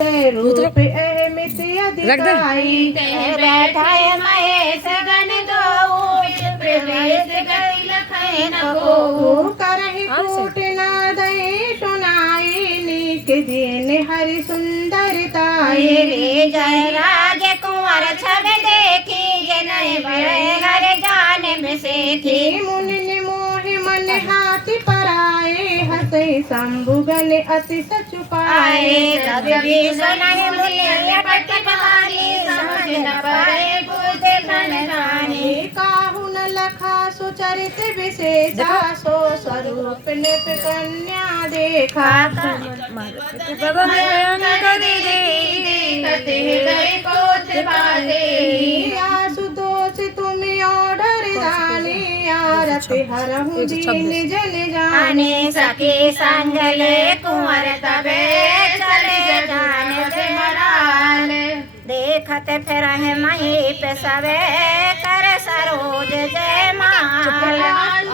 रूप अहमित अधिकाई बैठाए महेश गण दो प्रवेश गति लखन को करहि कूट नादय सुनाई नीक दिन हरि सुंदरताई रे जय राज कुंवर छवि देखी जनय बड़े घर जाने बिसेखी मुनि मोहि मन हाथि पराए हसै शंभुगन अति सचुपाए रवि सुनहि मुनि पट पारी समझ न पाए बुझ मन रानी काहू न लखा सुचरित विशेषा सो स्वरूप निप कन्या देखा आशुतोष तुम ओढ़र दानी आरत हरहु दीन जन जाने सखी संग ले कुंवर तबे चले जाने मराल देखत फिर मही पे सवे कर सरोज जय माल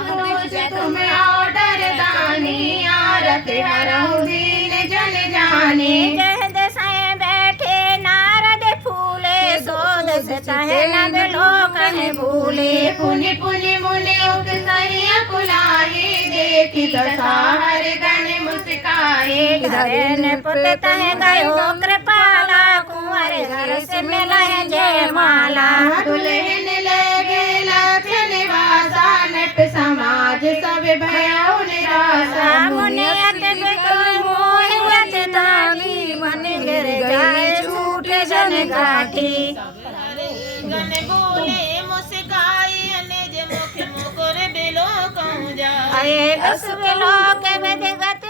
तुम ओढ़र दानी आरत हरहु दीन जन जाने जह दसाएं बैठे नारद फूले सोद से चाहे नग लोक है भूले पुनि पुनि मुनि उग सरिया कुलाही देखी दशा हर गण मुस्काए धरन पुत तह गयो कृपाला कुंवर घर से मिला है जय माला दुल्हन ले गेला निवासा नट समाज सब भयो निराशा मुनि मन गिर जाए छूट जन गाठी गन बोले मुस्काई अनेज मुख मुकुर बिलो कहूँ जा अरे बस बिलो के विधिगत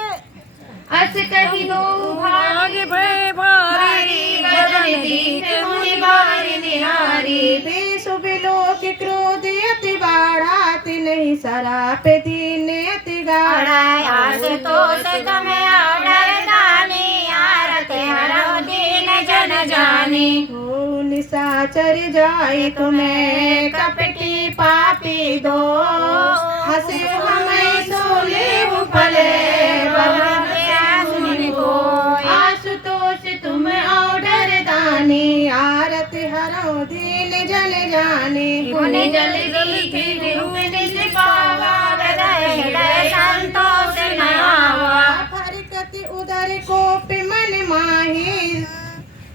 अस कही दो भाग भय भारी बदन दीख मुनि बारी निहारी बेसु बिलो के क्रोध अति बाढ़ा तिन्हि सराप दीन अति गाढ़ा आस तो सदमे आडर दानी आरत हरहु दीन जन जानी हो निशाचर जाए तुम्हें कपटी पापी दो हंसे हमें सोले फले आशुतोष तुम ओढ़र दानी आरत हरहु दीन जन जानी पुनि जल संतोष नयावा फरकति उदर कोप मन माही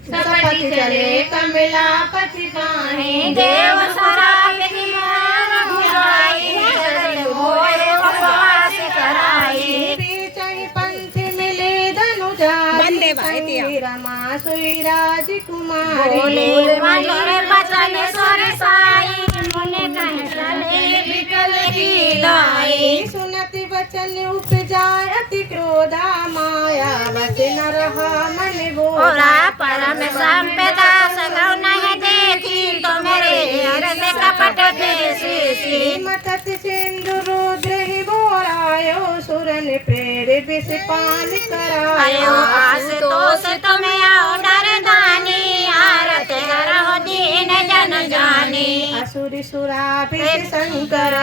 सपति चले कमला पति काहे देव सराप की मान बुझाई जगत मोहे उपवास कराई बीचहि पंथ मिले धनुजारी संगी रमा सोई राजकुमारी बोले मधुर बचन सुर साई मुनि कह चले विकल की लाई सुनति वचन उपजाय अति क्रोधा माया वच न रहा मन बोला परम संपदा सगौ नहीं देखी तो मेरे हृद कपट बेसी मत सिंधु रुद्र ही बोलायो सुरन प्रेर विष पान करायो आशुतोष तुम्हें ओढ़र दानी आरत हरहु दीन जन जानी असुर सुराभित शंकर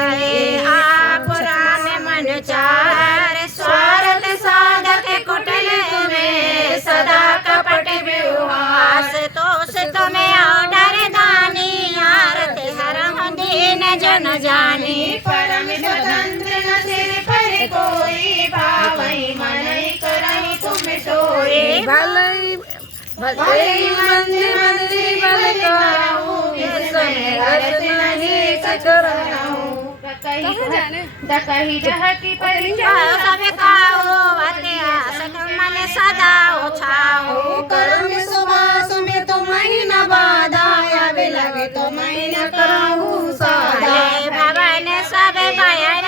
आप राम मन चार स्वार्थ साधक कुटिल में सदा कपट विवास तोष तुम्हें ओढ़र दानी आरत हरहु दीन जन जानी परम स्वतंत्र न सिर पर कोई भावई मनई करहि तुम सोई भलई भलई मंदिर मंदिर बल कराऊं समय रत नहीं सचराऊं दकही जहकी परिचाओ सब खाओ अत्यास मन सदा उछाओ कर्म सुभाष में तुम ही न बाधा या लगे तो मैं न कराऊं साधा भवन सब बयन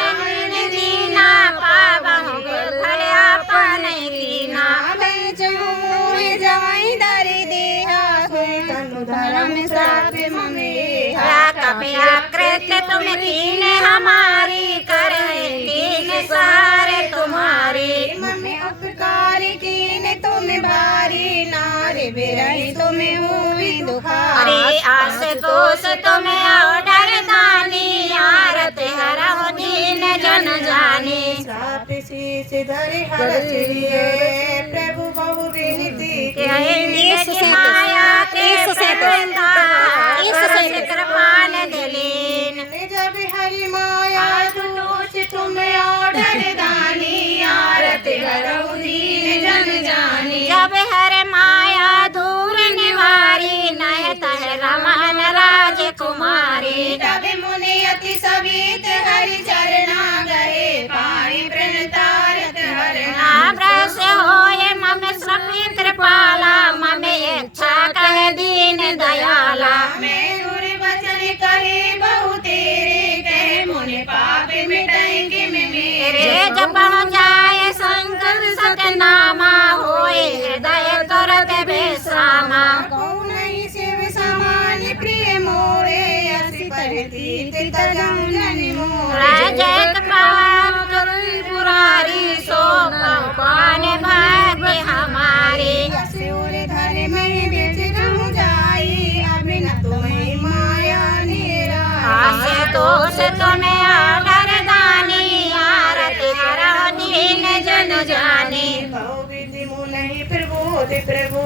दीना पावहु फल आपन कीना बेच मोहि जवाई दरि देहा तनु धर्म साथ ममेहा कभी आकृत तुम कीन हमारी करे कीन सारे तुम्हारी मम्मी उपकारी कीन तुम भारी नारी बिरही तुम्हें हुई दुखारी अरे आस तोष तुम्हें ओढ़र दानी आरत हरहु दीन जन जानी साप शीश धरि हर प्रभु बहु विनती के माया के कृपान दिलीन जब हरि माया दूत तुम्हें ऑर्डर दानी आरती करो दीन जन जानी जब हर माया दूर निवारी नह तह रमन राजकुमारी तब मुनि अति सबीत हरि चरणा गए पाई प्रणतारत हरणा नाभ्रस होए मम स्वामी कृपाला मम इच्छा कह दीन दयाला मैं गुर वचन कहे बहु तेरे कह मुनि पाप मिटाएंगे मेरे जब जाए शंकर सतनामा होए हृदय तुरत विश्रामा कौन नहीं शिव समान प्रिय मोरे असी परतीत तजंगनि मोरे जय पुरारी सो पान भाग्य हमारे सूर धर मैं बेच रहूं जाई अब न तुम्हें माया निरा आसे तो से तुम्हें आदर दानी आरती करो दीन जन जानी बहु विधि मुनि प्रबोध प्रभु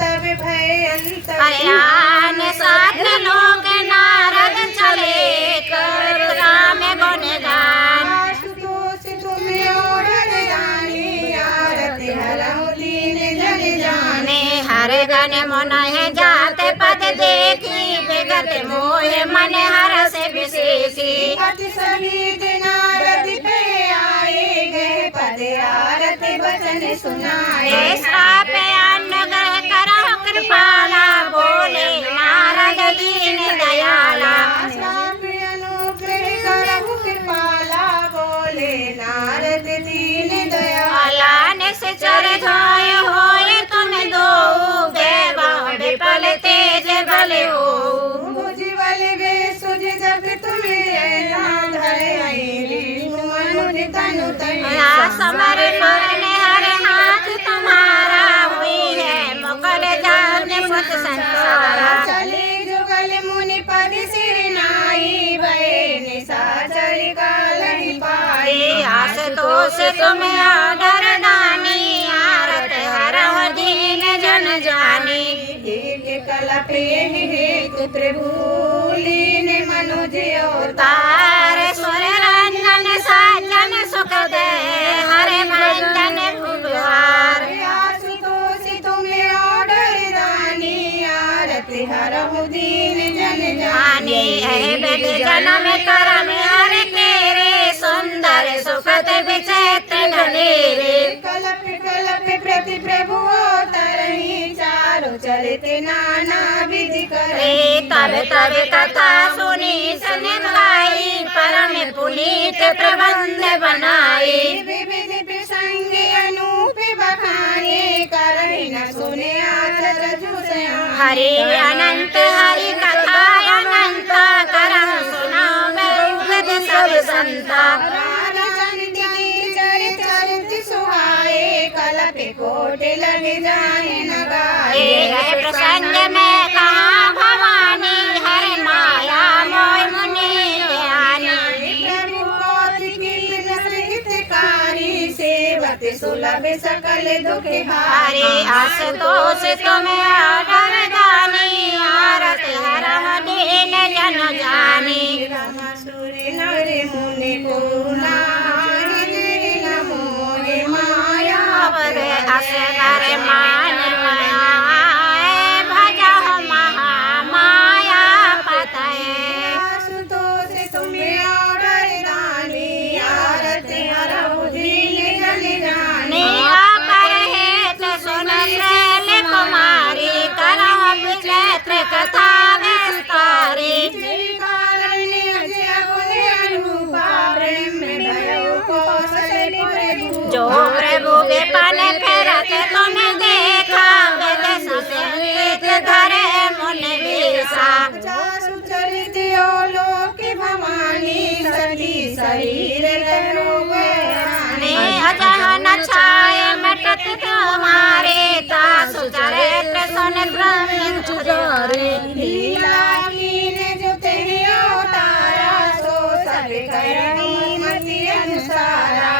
तब भय अंत अयान साथ लोग नारद चले कर राम गुण गान आशुतोष तुम्हें ऑर्डर जानी आरती हरहु दीन जन जाने हर गण मन जात पद देखी विगत मोह मन हर से विशेषी अति सभी नारद पे आए गए पद आरती वचन सुनाए श्राप अनुग्रह करो कृपाला बोले नारद दीन दयाला श्राप अनुग्रह करहु कृपाला बोले नारद दीन दयाला से चर धोय होए तुम दो विपल तेज बल हो मुझवल वे सुज जग तुम्हें मनुज तनु समर मरण हर हाथ तुम्हारा हुई है मुगल जान मुत संसारा चले जुगल मुनि पद सिर नाई भय निशाचर काल ही पाई आस तो से तुम्हें आदर दानी आरत हरहु दीन जन जानी एक कलप हेतु प्रभु लीन मनुज अवतार तार सुर रंजन साजन सुख दे हरे भंजन भुहार आशुतोष तुम्हें ऑर्डर दानी आरती हरहु दीन जन आने जानी बेद जन्म करम हर तेरे सुंदर सुखद विचित्र घनेरे कलप कलप प्रति प्रभु तरही चारो चलते नाना विधि करे तब तब कथा सुनी सन गाई परम पुनीत प्रबंध बनाई विविध प्रसंग अनूप बखाने करही न सुने आचर जुसे हरि अनंत हरि कथा अनंत करम सुनो बहुविध सब संता चरित चरित सुहाए कलप कोट लग जाए न गाए प्रसंग में कहा भवानी हर माया मोय मुनि ज्ञानी प्रभु कौतिकी हितकारी सेवत सुलभ सकल दुख हरे आस तोष तुम्हें आदर दानी आरत हरहु दीन जन जानी सुर नर मुनि को नमो हे माया अवर असगर मान भजहु महामाया पतये आशुतोष तुम्हें ऑर्डर दानी आरती हरहु दीन जन जानी कर हेत सुन शैल कुमारी करहु विचित्र कथा विस्तारी जो प्रभु विपन फिरत तुम देखा विदेश समेत धरे मुनि वेशा भवानी सती शरीर जहन छाय मिटत तुम्हारे तासु चरित्र सुन ब्रह्म चुरारे लीला कीन जो तेरे अवतारा सो सब करनी अनुसारा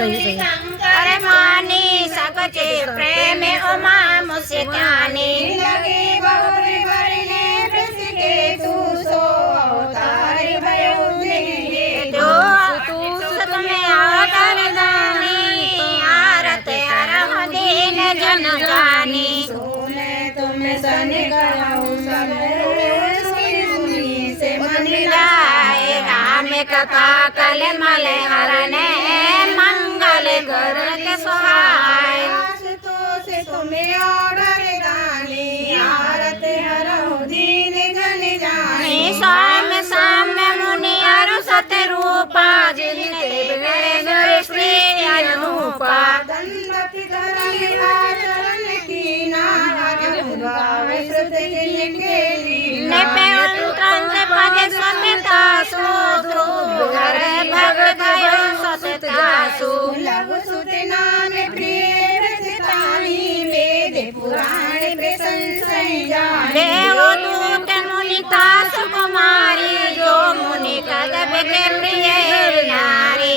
कर मानी सग कचे प्रेम उमा मुस्कानी लगे बहुरी भरने वृष के तू सो अवतार भयो देंगे जो सुत में अवतार दानी आरत हरहु दीन जन जानी सोने तुम सन कराऊं सब सुनी से मन जाए राम कथा कल मल हरने मंगल करत सुहाय आशुतोष तुम्हें ऑर्डर दानी आरत हरहु दीन जन जानी स्वाम साम्य मुनि अरु सतरूपा जिनते श्री अनुपा दंडति धरण आचरण कीना गावे श्रुत केली नेपे उत्रंत पद स्वमिता सूत्रु घर भगत सततासु लघु सुत नाम प्रिय प्रसितानी वेद पुराण प्रशंसय जानी देवदूत मुनिता सुकुमारी जो मुनि कदम के प्रिय नारी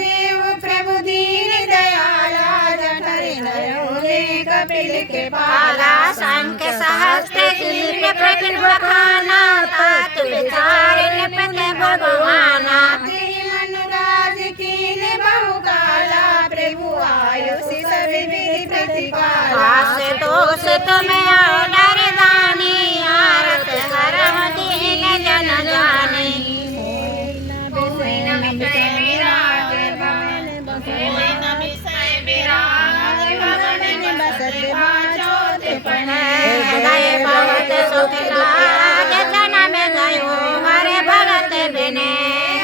देव प्रभु दीन दयाला जठर नयोगे कपिल के पाला शंख सहस्त्र शिल्प प्रकट बखाना तत् विचारण पद भगवाना अनुराज कीन बहुकाला प्रभु आयुष सब विधि प्रतिपाला आशुतोष तुम्हें ऑर्डर दानी आरत हरहु दीन जन जानी हृदय बहुत सुख लाग जन्म गयो हरे भगत बिने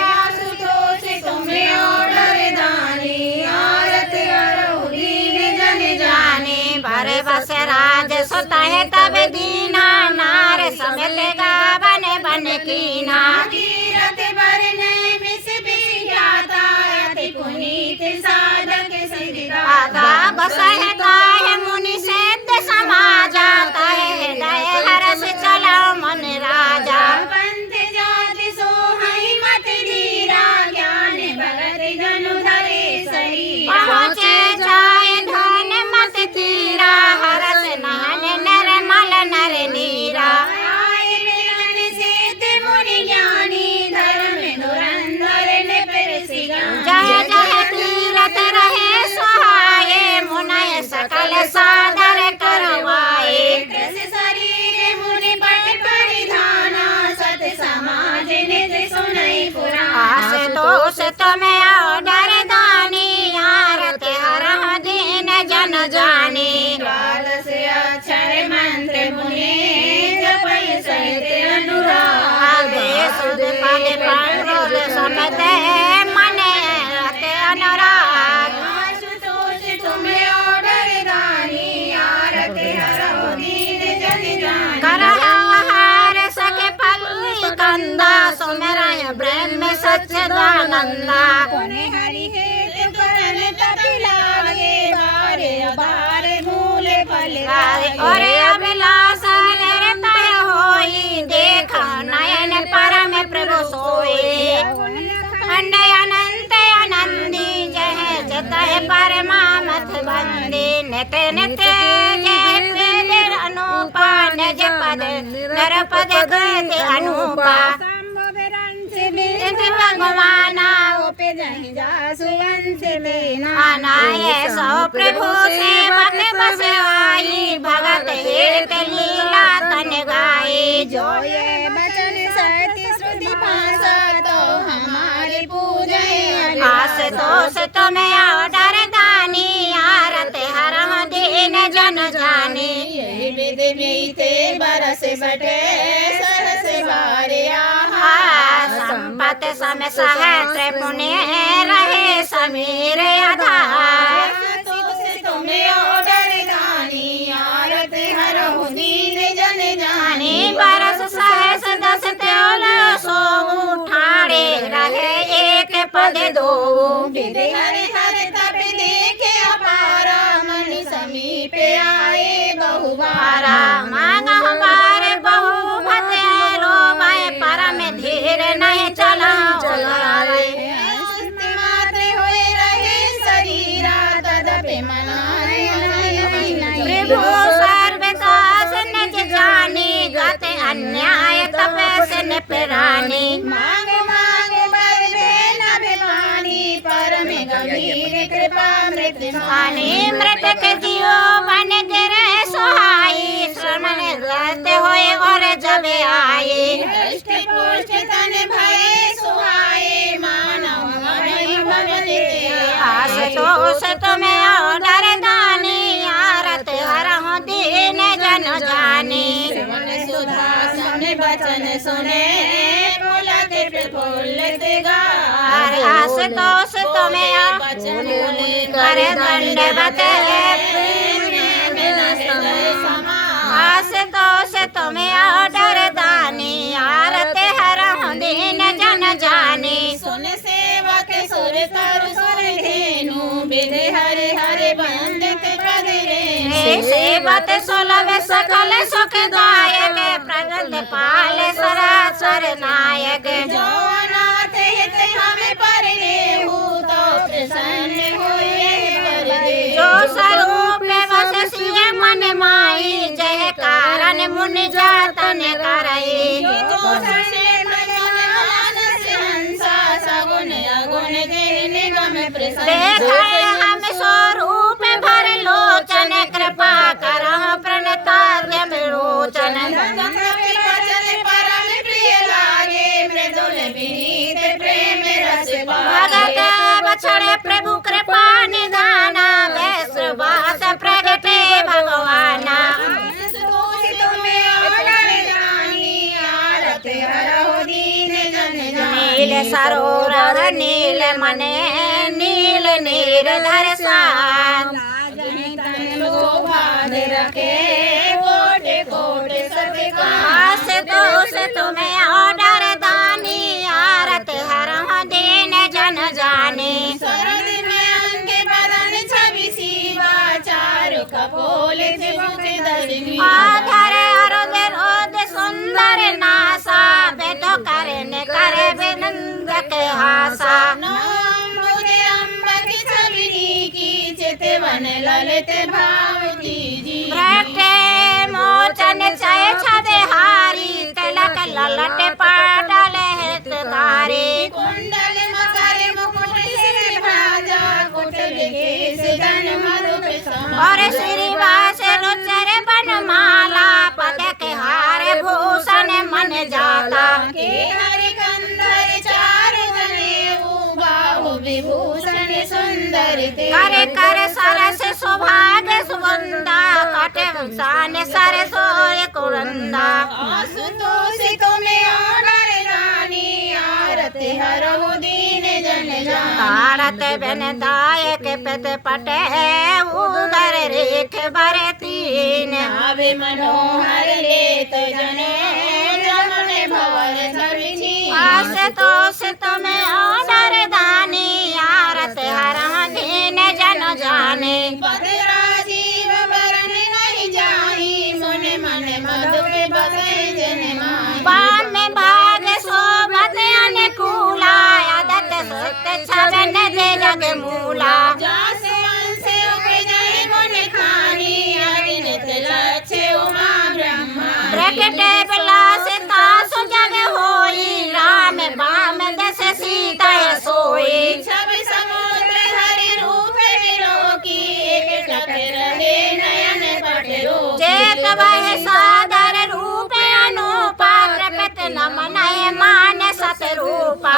आशुतोष तुम्हें ऑर्डर दानी आरत हरहु दीन जन जानी भरे बस राज सुत है तब दीना नार समेत गावन बन कीना तीरथ बरने मिस विख्याता अति पुनीत साधक सिद्धाता आधा बस है ताहे मुनि सिद्ध समाजाता है हृदय हरस चलो मन राजा पंथ जाति सोहई मत धीरा ज्ञान भगत जनु धरे शरीरा पहुँचे जाए धन मत तीरा हरस नहन निर्मल नर नीरा आए मिलन सिद्ध मुनि ज्ञानी धर्म धुरंधर निपर सिगानी जय जय तीरथ रहे सुहाए मुनय सकल सादर करवाए कृष शरीर मुनि पट परिधाना सत समाज निज सुनई पुराण आशुतोष तुम्हें ऑर्डर दानी आरत हरहु दीन जन जानी द्वादश अक्षर मंत्र मुनि जपय सहित अनुराग सुध पद पंक्रोध समेत मन रत अनुराग आशुतोष तुम्हें ऑर्डर दानी आरत हरहु दीन जन जानी करहार सके पल्ली कंदा सुमरय ब्रह्म सच्चिदानंदा कोने हरि हेत करन तप लागे बारे बारे भूले फल गाए और अभिलाष निरतः होई देख नयन परम प्रभु सोई खंड अनंत आनंदी जय जतः परमामथ बंदी नित नित जय पद अनुपा निज पद नर पद गति अनुपा भगवाना पे नहीं जा सुवंश बेना अनाय सौ प्रभु सेवक बस आई भगत हेत लीला तन गाई जो ये बचन सती श्रुति भाषा तो हमारी पूजे आशुतोष तुम्हें ऑर्डर दानी आरत हरहु दीन जन जानी यही विधि बीते बरस बटे सरस बारे आहा संपत सम सहस्र पुण्य रहे समीर आधार तुम्हें ऑर्डर दानी आरत हरहु दीन जन जानी बरस सहस दस त्योल सो ठाणे रहे एक पद दो विधि हरि हरि तप देखे अपारा मन समीप आए बहुबारा मांगहु बार बहु भत रो मैं परम धीर नहीं चला मात्र होए रहे शरीरा तदपि मना हानि मृतक जियो बन गिरे सुहाई श्रमण रहते हुए और जब आए दृष्ट पुष्ट तन भय सुहाए मानव आस तोष तुम्हें और दानी आरत हरहु दीन जन जानी सुधा सुने बचन सुने पुलक प्रफुल्लित गार आस तोष तुम्हें बचन बोले कर दंडवत आस तोष तुम्हें और दानी आरत हरहु दीन जन जानी सुन सेवक सुर तर सुर धेनु विधि हरे हरे वंदित पद रेणु सेवत सुलभ सकल सुखदायक प्रगत पाल सरासर नायक जो अनाथ हित हमें परनेहु तो प्रसन्न हुए परदेहु जो स्वरूप बस शिव मन माई जय कारण मुनि जातन करई जो सर्षे मनोनानस हंसा सगुण अगुण देह निगम प्रसन्न देखे हम स्वरूप भर लोचन कृपा करहु प्रणताद्य विरोचन गंधर्व वचन परम प्रिय लागे मृदुल विनीत प्रेम रस भगत बछड़े प्रभु कृपा निधाना वैश्रवास प्रगटे भगवाना नील सरोवर नील मने नील नीरधर सान आस तोष तुम्हें ऑर्डर दानी आरत हरहु दीन जन जानी आधर अरुद रोद सुंदर नासा बेदो करने करे बिनंदक हासा ललित भाव जी भ्रटे मोचन चय छदे हारी तिलक ललट पाटल हितकारी कुंडल मकर मुकुट सिर भाजा कुटल केश धन मधुप और श्रीवास रुचर बनमाला पदक हार भूषण मन जाता के हरि कंधर चारु जनेऊ बाहु विभूषण सुंदर कर कर सरस सुभाग सुगंधा कट सान सरसोय कुरंदा आशुतोष तुम्हें ऑर्डर दानी आरत हरहु दीन जन जान तारत बन दायक पत पटे उदर रेख भर तीन आवे मनोहर लेत जने जमने भवर सर्वजी आस तोष तुम्हें ऑर्डर दानी आरत हरहु दीन जन जाने पद राजीव वरण नहीं जाई मन मन मधु में बसे जन माई पान में भाग सोबत अनुकूला आदत सत्य छवन दे जग मूला जास अंश उपजय गुण खानी अगिनत लक्ष्य उमा ब्रह्मा प्रकटे विलास तासु जग होई राम बाम दस सीता सोई सब समुद्र हरि रूप विलोकी एक टक रहे नयन पटरो चेत वह सादर रूप अनुपा प्रपत नमनय मान सत रूपा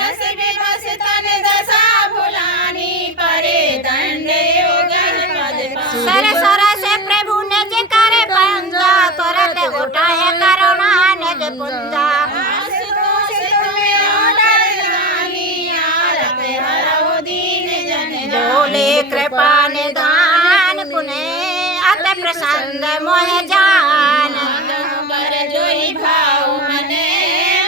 रस विवश तन दशा भुलानी परे दंड योगन पद सर सर से प्रभु निज कर पंजा तुरत उठाए करुणा निज पुंजा आशुतोष तुम्हें ऑर्डर दानी आरत हरहु दीन जन बोले कृपा निदान पुण्य अत प्रसन्न मोह जान बर जोई भाव मने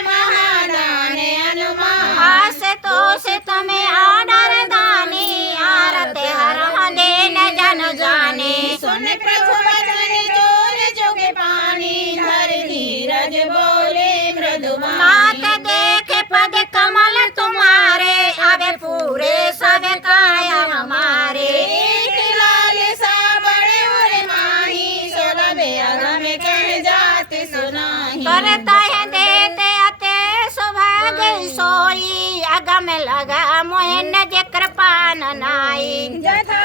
महादान अनुमान आस तोष तुम्हें ऑर्डर दानी आरत हरहु दीन जन जाने सुन प्रभु वचन जोर जोगे पानी धर धीरज बोले मृदुमान मात देख पद कमल तुम्हारे अब पूरे सब काया हमारे एक लाल सा बड़े और माही सोलह अगम कह जात सुनाही करता है देते अते सौभाग सोई अगम लगा मोह नज कृपा नाई जथा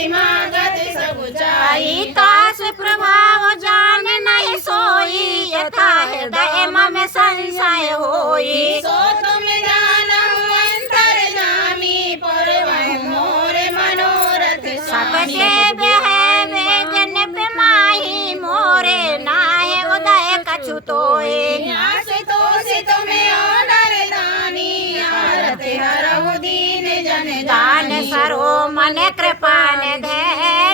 गति मागत सब जाई। तास प्रभाव जान नहीं सोई यथा हृदय में संशय होई। सो तुम जानहु अंतर्यामी परवहु मोर मनोरथ स्वामी। सकते है वेगन पे माही मोरे नाहे उदय कछु तोए। आशुतोष तुम्हें ऑर्डर दानी आरत हरहु दीन जन दान जानी। सरो मन कृपा निधे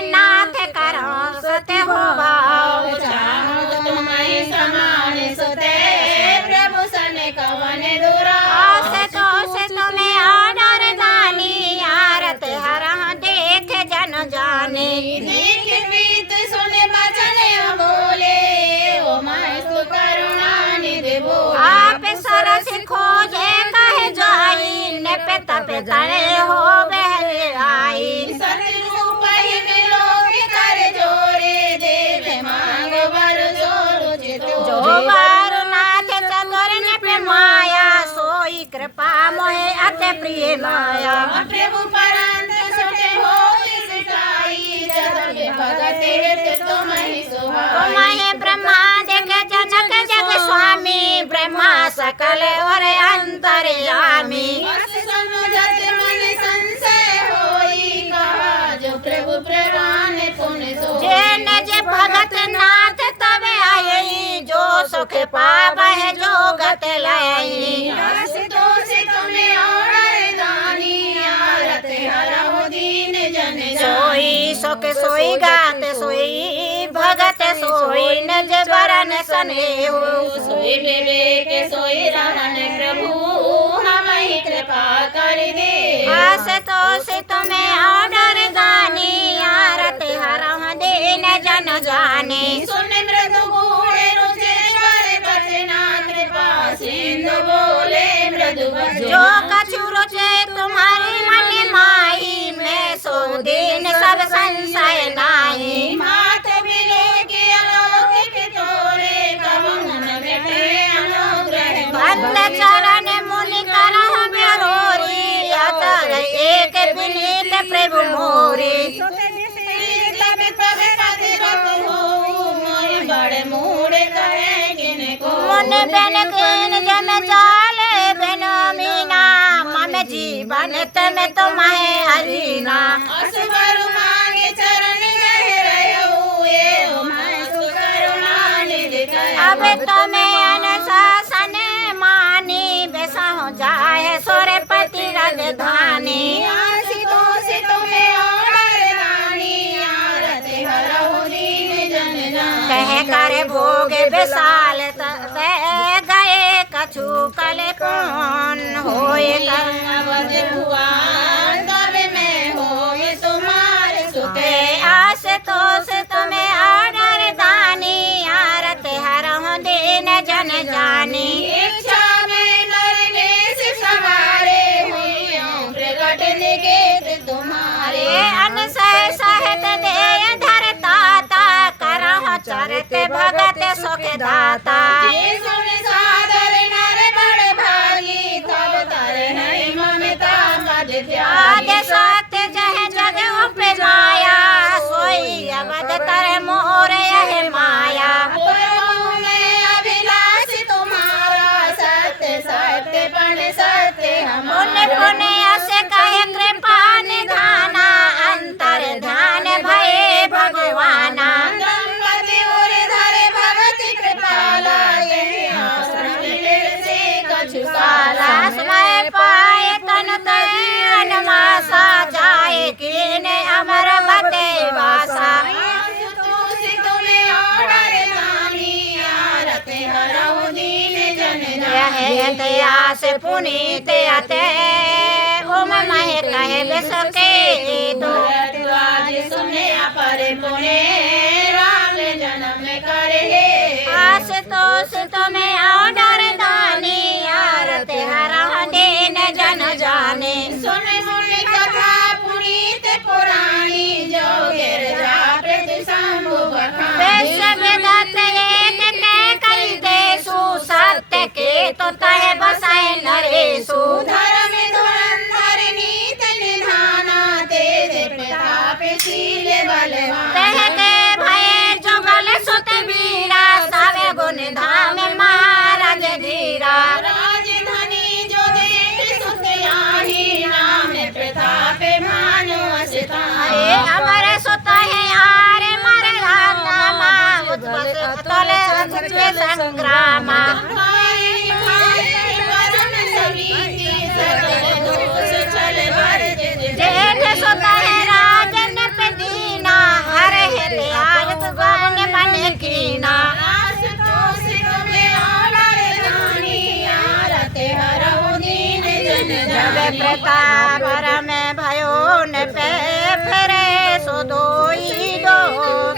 नाथ करो सत्य हो भाव। चाहो तुम्हें समान सुते प्रभु सन कवन दुराव। से तो से तुम्हें ऑर्डर दानी आरत हरह देख जन जाने। देख प्रीत सुन बचन बोले ओ मास्तु करुणा निधि बोले। आप सरस खोजे कहे जाई ने तप तले हो बहरे आई। सतरूप ही विलोक कर जोरे देव मांग वर जोर चितो। जो बार नाथ चतुर ने पे माया सोई कृपा मोहे अति प्रिय माया। प्रभु परंत सुटे हो सिटाई जग भगत हित तुम्हि सुहाई। तुम्हें ब्रह्मा देख जनक जग स्वामी ब्रह्मा सकल और अंतर्यामी। बस समुझत मन संशय होई कहा जो प्रभु प्रवान पुण्य सोई। जे निज भगत नाथ तब आई जो सुख पावै जो गत लाई। आशुतोष तुम्हें ऑर्डर दानी आरत हरहु दीन जन जानी। सोई सुख सोई गात सोई भगत सोई निज बरन सनेहु। सोई विवेक सोई रहन प्रभु हमहि कृपा कर दे। आस तो से तुम्हें ऑर्डर दानी आरत हरह दीन जन जाने। सुन मृदु गूढ़ रुचि वर बचना कृपा सिंधु बोले मृदु वचन। जो कछु रुचे तुम्हारी मन माही मैं सो दिन सब संशय नाही। मात विलोक अलौकिक तोरे कबहुँ न मिटे अनुग्रह बंद चरण मुनि करह बिरोरी अचर एक विनीत प्रभु मोरे। तब तब पद रब हो मोहि बड़ मूढ़ कहे किनको। मुन बिन किन जम जाल बिन मीना मम जीवन तम तुम्हें हरीना। असवर मांगे चरण गह रहु ये मास्तु करुणा निधि कहो। अब तुम्हें अनुशासन मानी बेसहु जाए सुरपति राजधानी। आशुतोष तुम्हें ऑर्डर दानी आरत हरहु दीन जन जानी। कह कर भोग विशाल तबे गए कछु कल कौन होए कर। अवध भुवन तब में होए तुम्हारे सुते। आस तो से तुम्हें ऑर्डर दानी आरत हरह दीन जन जानी। इच्छा में नरकेश सवारे हुइयों प्रगट निकेत तुम्हारे। अनसह सहित देय धरता करह चरित भगत सुख दाता। जे सुन सादर नर बड़ भागी तब तर नहीं ममता मद आदि त्यागी। सत्य जह जग उपमाया सोई अवध तर मोर यह माया। प्रभु में अभिलाष तुम्हारा सत्य सत्य पण सत्य पुण्य हमारा। पुण्य से कहे कृपा निधाना अंतर ध्यान भये भगवाना। दंपति उर धरे भगति कृपाला यही आश्रम से कछु काला। समय पाए तन तन मासा जाए कीन अमर बते वासा। आशुतोष तुम्हें ऑर्डर दानी आरत हरहु दीन जन जानी। यह इतिहास पुनीत अते ओम मह कहे बिसके दो। आज सुने अपर पुणे राम जन्म करे। आस तो से तुम्हें ऑर्डर दानी आरत हरह दीन जन जाने। सुन मुन कथा पुनीत पुराणी जो गिरजा प्रति शंभु बखानी। विश्व विदत एक के कई देशु सत्य के तो तह बसाए नरेशु। धर्म धुरंधर नीत निधाना ते शीले बलवान कह के भये जुगल सुत वीरा सावे गुण धाम महाराज धीरा राजधानी जो देख सुतयाही नाम प्रताप भानु अरे अस्तान अमर सुत है यार मर रामा उत्पस तले अछुए संग्रामा भाई भाई परम सभी सकल दोष चल भर जेठ सुत है राजन पे दीना हर है त्याग तुगन मन कीना आशुतोष तुम्हें आडर जानी आरत हरऊ दीन जन जब जानी प्रताप में भयो न पे फिरे सो दोई दो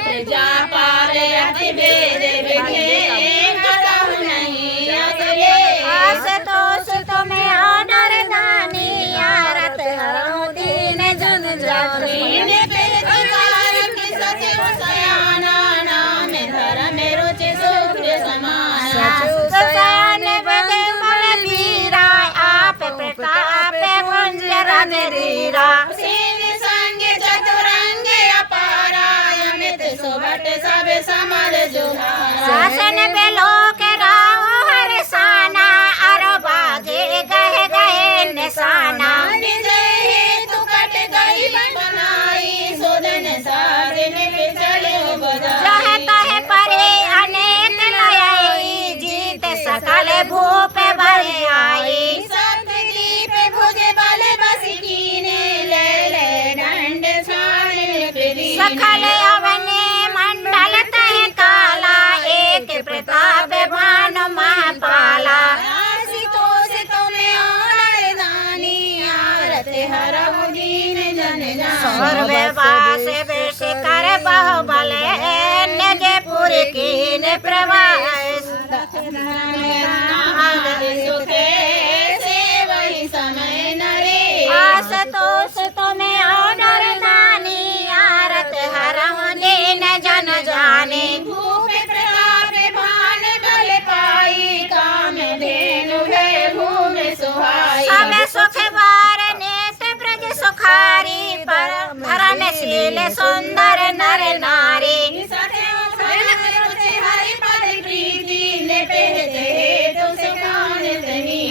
प्रजा पाल अति वेद विधेय कसहु नहीं अगले आस तोष तुम्हें आडर दानी आरत हरऊ दीन जन जानी दीन पेचकारक सचिव सयाना नाम धर्म रुचि शुक्र समाना सयान बगे मल वीरा आप प्रताप कुंज रज धीरा सीन संग चतुरंग अपारा अमित सुभट सब समर जुहारा शासन पे लोक राव हर साना अरो बाजे गहे गहे निशाना विजय हेतु कट गई बनाई सुदन साजन चले बजाई जह तह परे अनेक लयई जीत सकल भूप भरे आई सप्तदीप भुज बल बस कीने ले ले दंड छाड़ पिली सखल अवने मंडल तह काला एक प्रताप भानु महापाला आशुतोष तुम्हें आनर दानी आरत हरऊ दीन जन जानी वास बेश कर बाहुबल निज पुर कीन प्रवास सुखे से वही समय नरे आस तोष तुम्हें ऑर्डर दानी आरत हरऊ दीन जन जाने भूप प्रताप भान बल पाई काम धेनु है भूमि सुहाई सब सुख बार नेत ब्रज सुखारी पर धर्मशील सुंदर नर नारी हरि पद प्रीति ने पहते हेतु सुखान तनी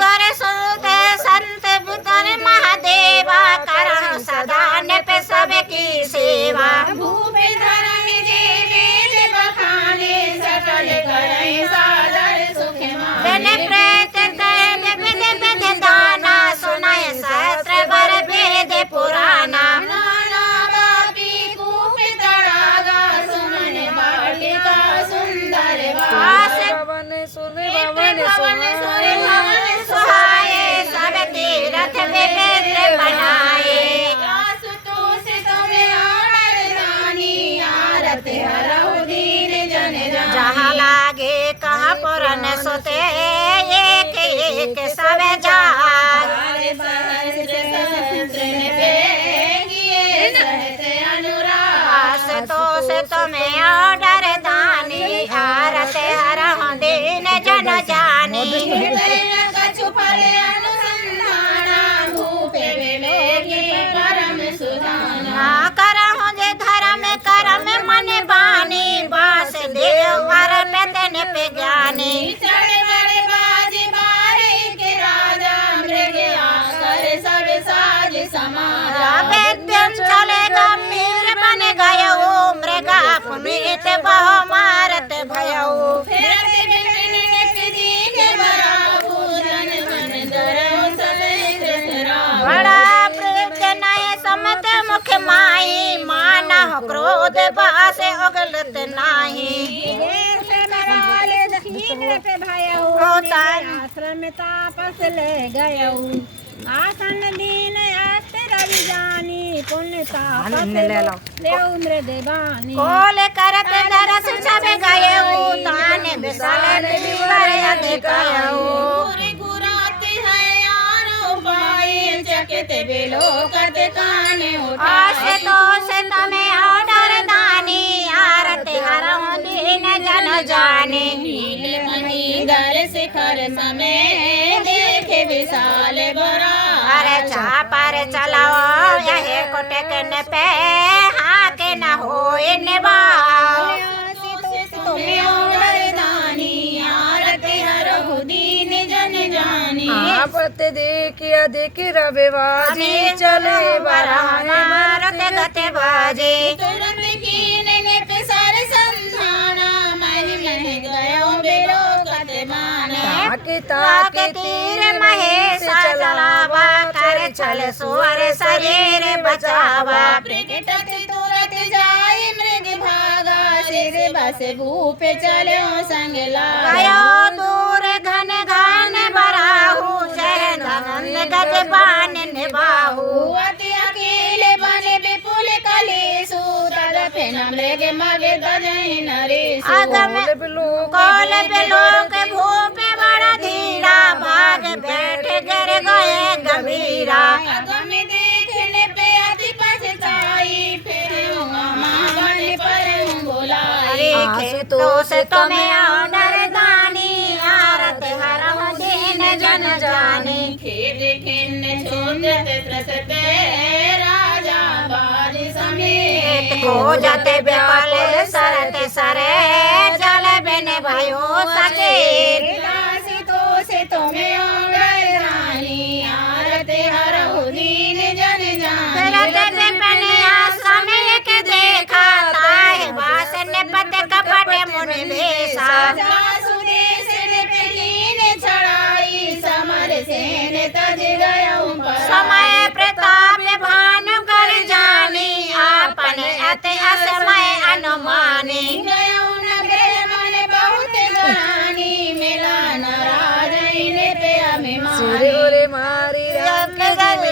गुर सुत संत बुतर महादेवा करहु सदा निप सबकी सेवा भूप धर्म जे वेद बखाने सकल करई सादर सुख दिन माने प्रेत कहन विध विध दाना सुनय सहस्र बर वेद पुराना नाना बापी कूप तड़ागा सुमन बाटिका सुंदर आस भवन सुने भवन सुहाए सब तीरथ विविध बनाए आशुतोष तुम्हें आडर दानी आरत हरऊ दीन जन जानी जहाँ लागे कहाँ पुरन सुते एक एक सब जाग हरे सहस्र सहस्र पेगिए सहत अनुराग आस तोष तुम्हें ऑर्डर दानी आरत हरहु दीन जन जानी कछु फल अनुसंधाना भूपे विवेकी परम सुधाना ना करहु जे धर्म करम मन बानी बास देव अर्पित निप ज्ञानी चढ़ गए बाज बारे के राजा मृग आकर सब साज समाजा वेद्यम चले गंभीर बन गयो मृगा पुनीत बहु मारत भयो फिरत विपिन नित दीन बराबू जन मन धरऊ सब कृष्ण राम बड़ा प्रेत नय समत मुख माही मानह क्रोध बास उगलत नाही आश्रम तापस ले गयऊ आसन दीन अस्त रवि जानी पुण्य तापस लेऊ मृदवानी कोल करत दरस सब गयो ताने बिसल विवर अधिकयो पूरी गुराती है यारो पाए चकित बिलोकत कान आस उठाए तोष तमें ऑर्डर दानी आरत हरहु दीन जन जाने नीलमणि दर शिखर समय देखे विशाल बरा अरे चापर चलाओ यही कुटक न पे ते देखिया देख रवे बाजी चले बराने मारते गते बाजे तुरंत कीने पे सारे समझाना मन गयो बेलो कते माने ताके तीर महेश चलावा कर चल सुअर शरीर बचावा क्रिकेट तुरंत जाए मृग भागा सिर बस भूप चलो संग लागा गयो दूर घन घन बराहू चरण धन गज पान निभाहू अति अकेले बने विपुल कलेसु तदपे न मृग मगे दजहि नरेसु अगम कौल बिलोक भूपे बड़ा धीरा भाग बैठ गिर गए गंभीरा अगम देखने पे अति पछताई फिर मन पर बोलाई आशुतोष तुम्हें ऑर्डर दानी आरत हरम दीन जन जानी खेद खिन्न छोंदत त्रसते राजा बाज समेत खोजत व्याल सरत सरे जल बिन भयो सचेत दासी तो से तुम्हें ऑर्डर रानी आरत हरहु दीन जन जानी रत विपिन आश्रम एक देखा ताहि वास निपत कपट मुनि भेषा सुदेश ने चढ़ाई समर सेन तज गयो समय प्रताप भानु कर जानी आपन अति असमय अनुमानी गयो नगर मन बहुत गरानी मिला नाराज ने पे अभिमानी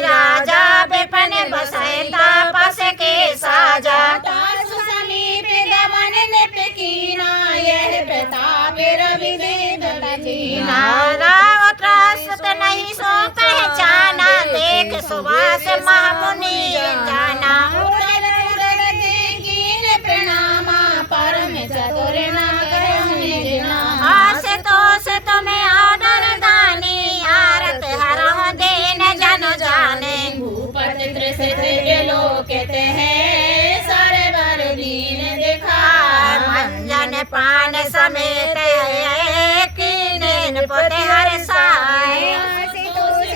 राजा विपिन बसै तापस के साजा तासु समीप गमन निप कीना यह प्रताप रवि देव बचीना नारा त्रासत नहीं सो पहचाना देख सुवास महामुनि जाना उदर उदर देखीन प्रणामा परम चतुर न करहु निज नाम आस तोष तुम्हें ऑर्डर दानी आरत हरहु दीन जन जाने भूपत त्रसित लोकते हैं सारे बर दीन दिखार मंजन पान समेत कीनेन पुत हर साय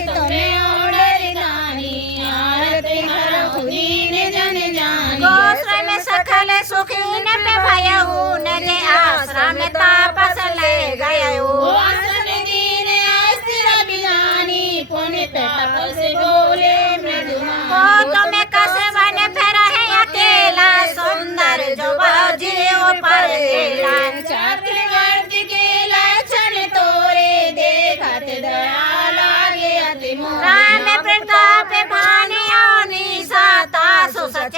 तुम्हें ऑर्डर दानी आरत हरहु दीन जन जानी गोश्रम सखल सुखीन पे भयहु नज आश्रम तापस ले गयहु आसन दीन अस्थिर बिजानी पुण्य तपस बोले मृदुमा को तुम्हें कसवन फिर है अकेला सुंदर जो जीव पर खेला चक्रवर्ती के लक्षण तोरे देखत दया लागे अति मोह राम प्रताप भानि अवनीसा तासु सच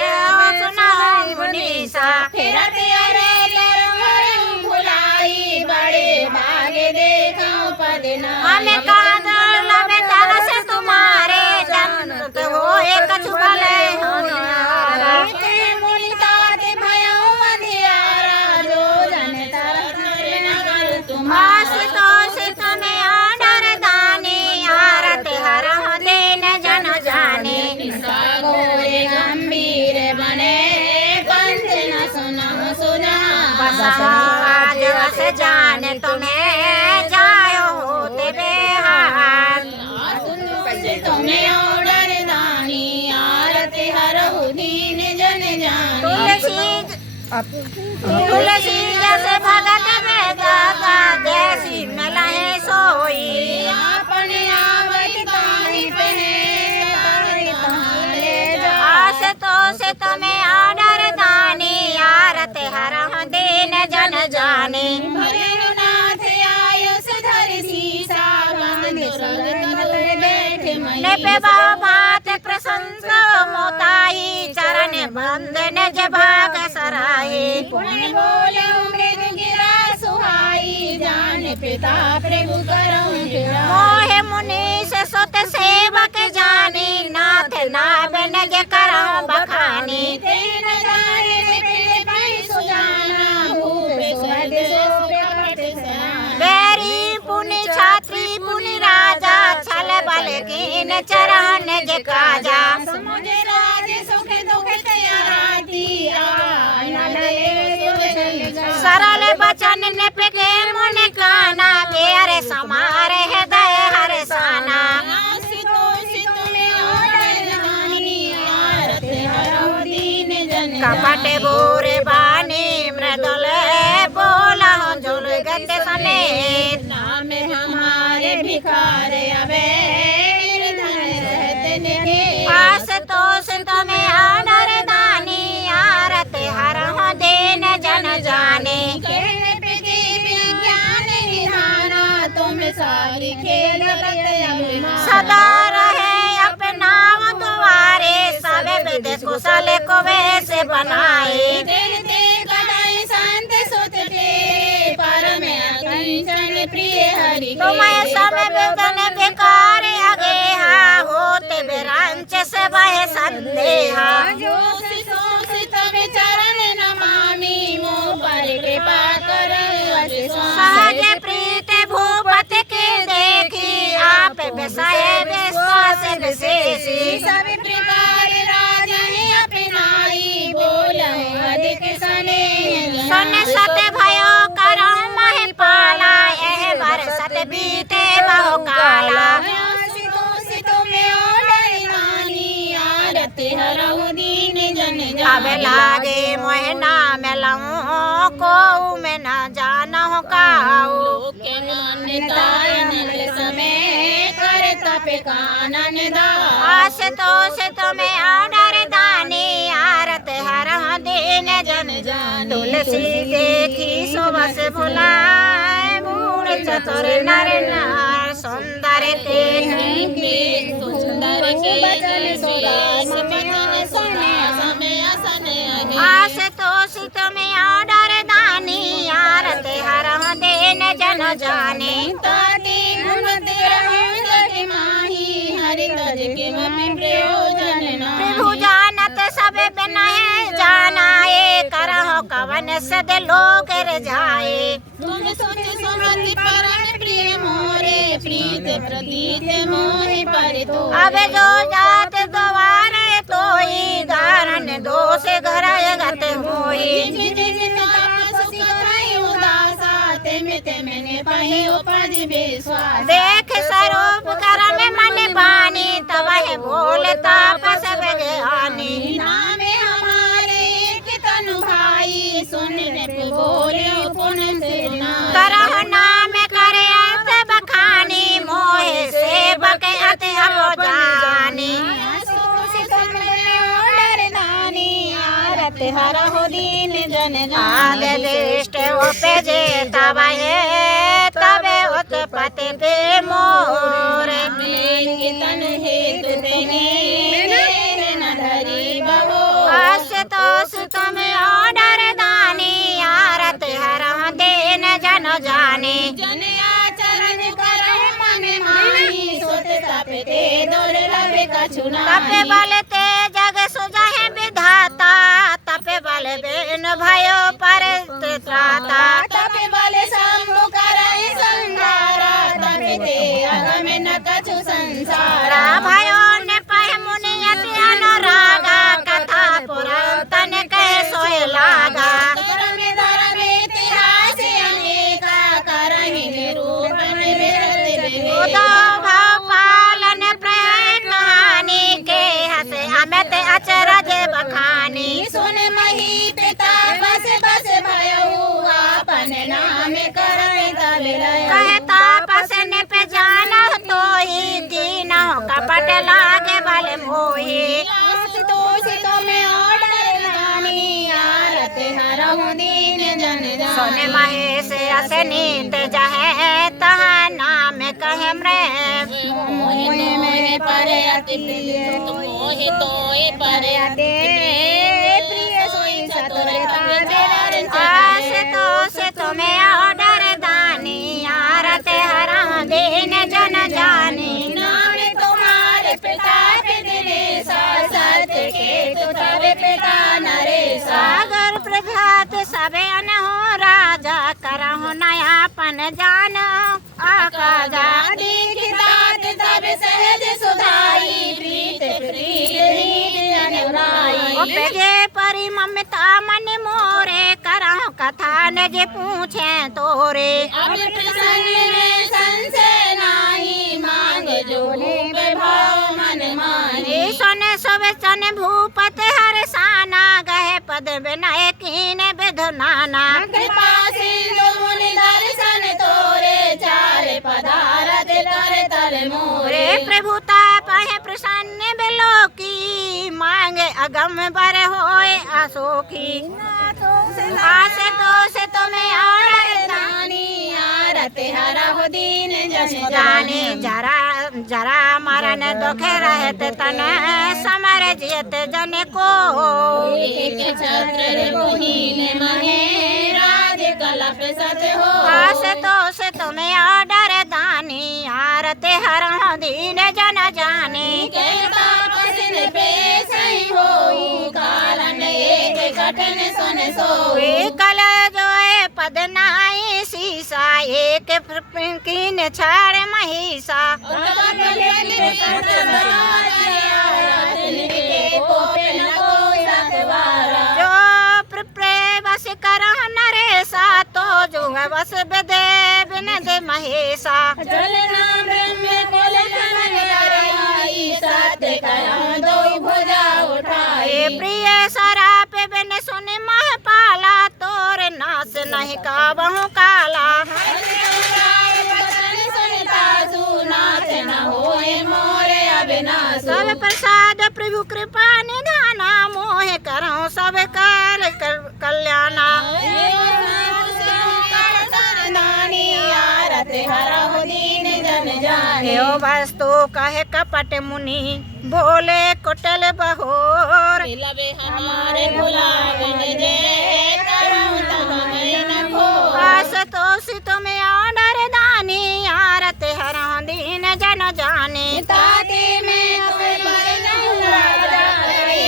सुनाई मुनीसा फिरत अरे लरम भुलाई बड़े भागे देखो पद हमें कहा दुर्लभ तरस तुम्हारे जन हो एक छुपले होनिहारा मुनितात भयउ अंधियारा जो जन तरस न कर तुम्हारा आशुतोष तुम्हें ऑर्डर दानी आरत हरहु दीन जन जाने गोरे गंभीर बने पंथ न सुनहु सुना आज बस जान तुम्हें जायो होते बेहार तुम्हें ऑर्डर दानी आरत हरहु दीन जन जानी तुलसी जैसे भगत बेदाता जैसी मिलहे सोई आपन आवत ताहि पहे ताले आस तो से तुम्हें ऑर्डर दानी आरत हरहु दीन जन जाने भलेनाथ आयुष धर सीसा बांध संगत बैठ मई निपे भात प्रशंसा मोताई चरण बंद निज भाग सराई पुण्य बोलो मृग गिरा सुहाई जान पिता प्रभु करऊं जुड़ा मोहे मुनीश सुत सेवक जानी नाथ नाभ निज करऊं बखानी तेन जाने विपिन पै सुजाना भूप स्वर्ग सोप कपट सना बैरी पुनि छात्री पुनि राजा छल बल कीन चरण निज काजा समुझ राज सुख दुख तयाराती आय न ले सरल बचन निपके मुनि काना बेर समार हृदय हर साना कपट बोरे बानी मृदुल बोला झुल गते समेत नाम हमारे भिखारे अबे निर्धन रहते निके आस तोष तुम्हें आदर दानी आरत हर देन जन जाने खेल पृथ्वी ज्ञान निधाना तुम सारी खेल सदा रहे अपना द्वारे सब विद कुशल को वैसे बनाए देते कदाई संत सुत तेरे परम कंचन प्रिय हरि तुम्हें सब विघ्न विकार अगेहा होते विरांच से वह संदेहा तब चरण नमामि मोह पर कृपा कर सहज प्रीत भूपत के देखी आप विषय विश्वास विशेषी सब प्रकार राजा अपनाई बोल अधिक सने सुन सत भयो करो मह पाला यह बरसत बीते बहु काला अब लागे मोह नाम लऊं को मैं न जानहु काऊ के मान्यता समय कर तप कानन दा आस तोष तुम्हें आदर दानी आरत हर दिन जन जान तुलसी देखी सुबस भुलाए बूढ़ चतुर नर नार सुंदर के सुंदर के बचन सुदास बचन सुने समय असन आस तोष तुम्हें आदर दानी आरत हर दिन जन जाने ताति गुण तेरे माही हरि तज के मपि प्रयोजन ना प्रभु जानत सब बिना जानाए करहो कवन सद लोक रजाए तुम सोच सुमति परम प्रिय मोरे प्रीत प्रतीत मोहि परितो अब जो जात द्वारे तोई धारण दोष घर गत होई देख स्वरूप कर में मन पानी तब बोलता पस बजानी नाम हमारे तनु भाई सुन बोले पुन करह नाम करे अर्थ बखानी मोहे सेवक अति अब जानी हरहो दीन जन आद दृष्ट उपजे तब तबे उत्पत्ति पे मोर तन हेतु न धरी बहो आस तोष तुम्हें आदर दानी आरत हर दिन जन जाने जन आचरण कर मन माही सोत तपते दुर्लभ कछुना तपे बल ते जग सुजहे विधाता तपे बल बिन भयो पर त्राता तपे बल शंभु करहि संहारा तपे ते अगम न कछु संसारा भयो ने पह मुनियति अनुरागा कथा पुरातन कह सोय लागा धर्म धर्म इतिहास अनेका करहि निरूपण विरत उदो भाव पालन प्रय कहानी के हस अमित अचरज बखानी सुन मही पिता बस बस भयो आपन नाम करहि तब लय कहता पसन पे जाना तो ही दीना कपट लागे बल मोही दोष तुम्हें ऑर्डर दानी आरत हरहु दीन जन सुन महेश असनीत जहे तह नाम कह मृग मोहि में पर अति मोहि तोय पर अति प्रिय सोई चतुर आस तोष तुम्हें आदर दानी आरत हर दिन जन जानी नाम तुम्हारे पिता के दिने सत्य के तब पिता नरेश सागर प्रभात सबे अनहो राजा करहु नयापन जान आकाजा दीक्षितात तब सहज सुधाई प्रीत प्रीत नीत अनुराई उपजे परि ममता मन मोरे करहु कथा नज पूछे तोरे अब प्रसन्न में संशय नाही मांग जो भाव मन मानी सुन सुवचन भूपत हर साना गहे पद बिना कीने विधु नाना कृपा सिंधु मुनि दर्शन तोरे चारे पदारथ कर तल मोरे रे प्रभुता पाहे प्रसन्न बिलोकी मांगे अगम बर होए आसोखी आसे तो से तुम्हें और दानी आरत हरा हो दीन जन जाने जरा जरा मरण दुखे रहते तन समर जियत जन को एक छत्र मोहिन महे राज कलप सत हो आस तो से तुम्हें ऑर्डर दानी आरते हर दीन जन जाने के तापसिन पे सही होई कारण एक कठिन सुन सोई कल जो पद नाई सीसा एक कीन छाड़ महिषा जो प्रप्रे बस कर नरेसा तो जो बस बेदे बिन दे महेशा जलना ब्रह्म कुल जनन कराई सत्य कया दो भुजा उठाई प्रिय सराप बिन सुन महपाला तोर नास नहीं का बहु काला सब प्रसाद प्रभु कृपा निधाना मोह करो सब कर कल्याणा यो वस्तु कहे कपट मुनि बोले कुटल बहोर हमारे बुलावे जे करूं तब मैं न खो आस तो सित में ऑर्डर दानी आरत हरा दीन जन जाने ताते में तुम्हें बरनूं राजा रे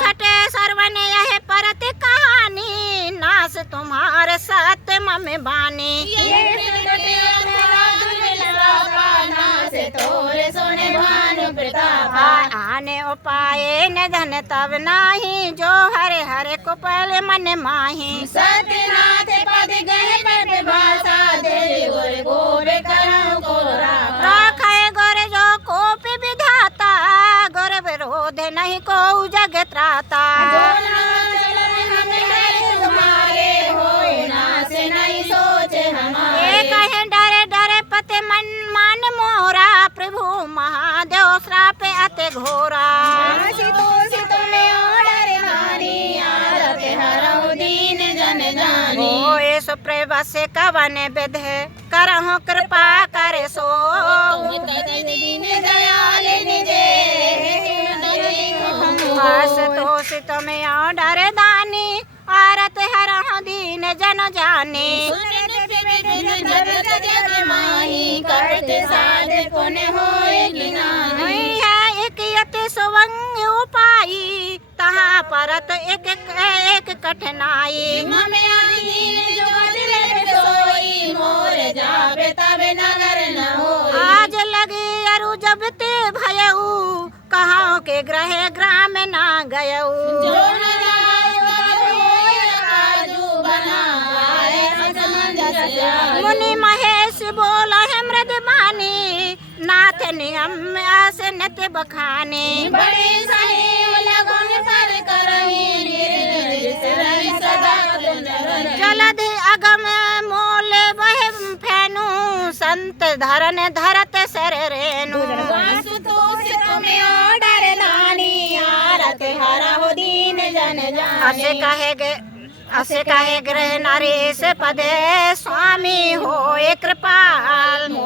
छठे सर्वन यह परत कहानी नास तुम्हारे साथ मम बानी आने उपाय न धन तब नाही जो हरे हरे कुपल मन माही सत्यनाथ पद गए पट भाषा दे गोर गोर करम को राखे गोर जो कोप विधाता गोर विरोध नहीं को जग त्राता तुम्हारे होए नास नहीं सोचे हमारे कहे डरे डरे पते मन मान मोरा प्रभु महादेव श्राप अति घोरा ओ ऐसो प्रभु से कवन विधे करहु कृपा करे सो आस तो सित में डर दानी आरत हर दीन जन जाने एक यति सुवंग उपाई तहाँ परत एक एक कठिनाई आज लगे अरु जब ते भयऊ कहाँ के ग्रह ग्राम ना गयऊ मुनि महेश बोला है मृद बानी नाथ नियम आस नत बखाने बड़ी सही लगन पर जलद अगम मोल वह फैनु संत धरन धरत सर रेनु असे कहे ग्रह नरेश पदे स्वामी होए कृपाल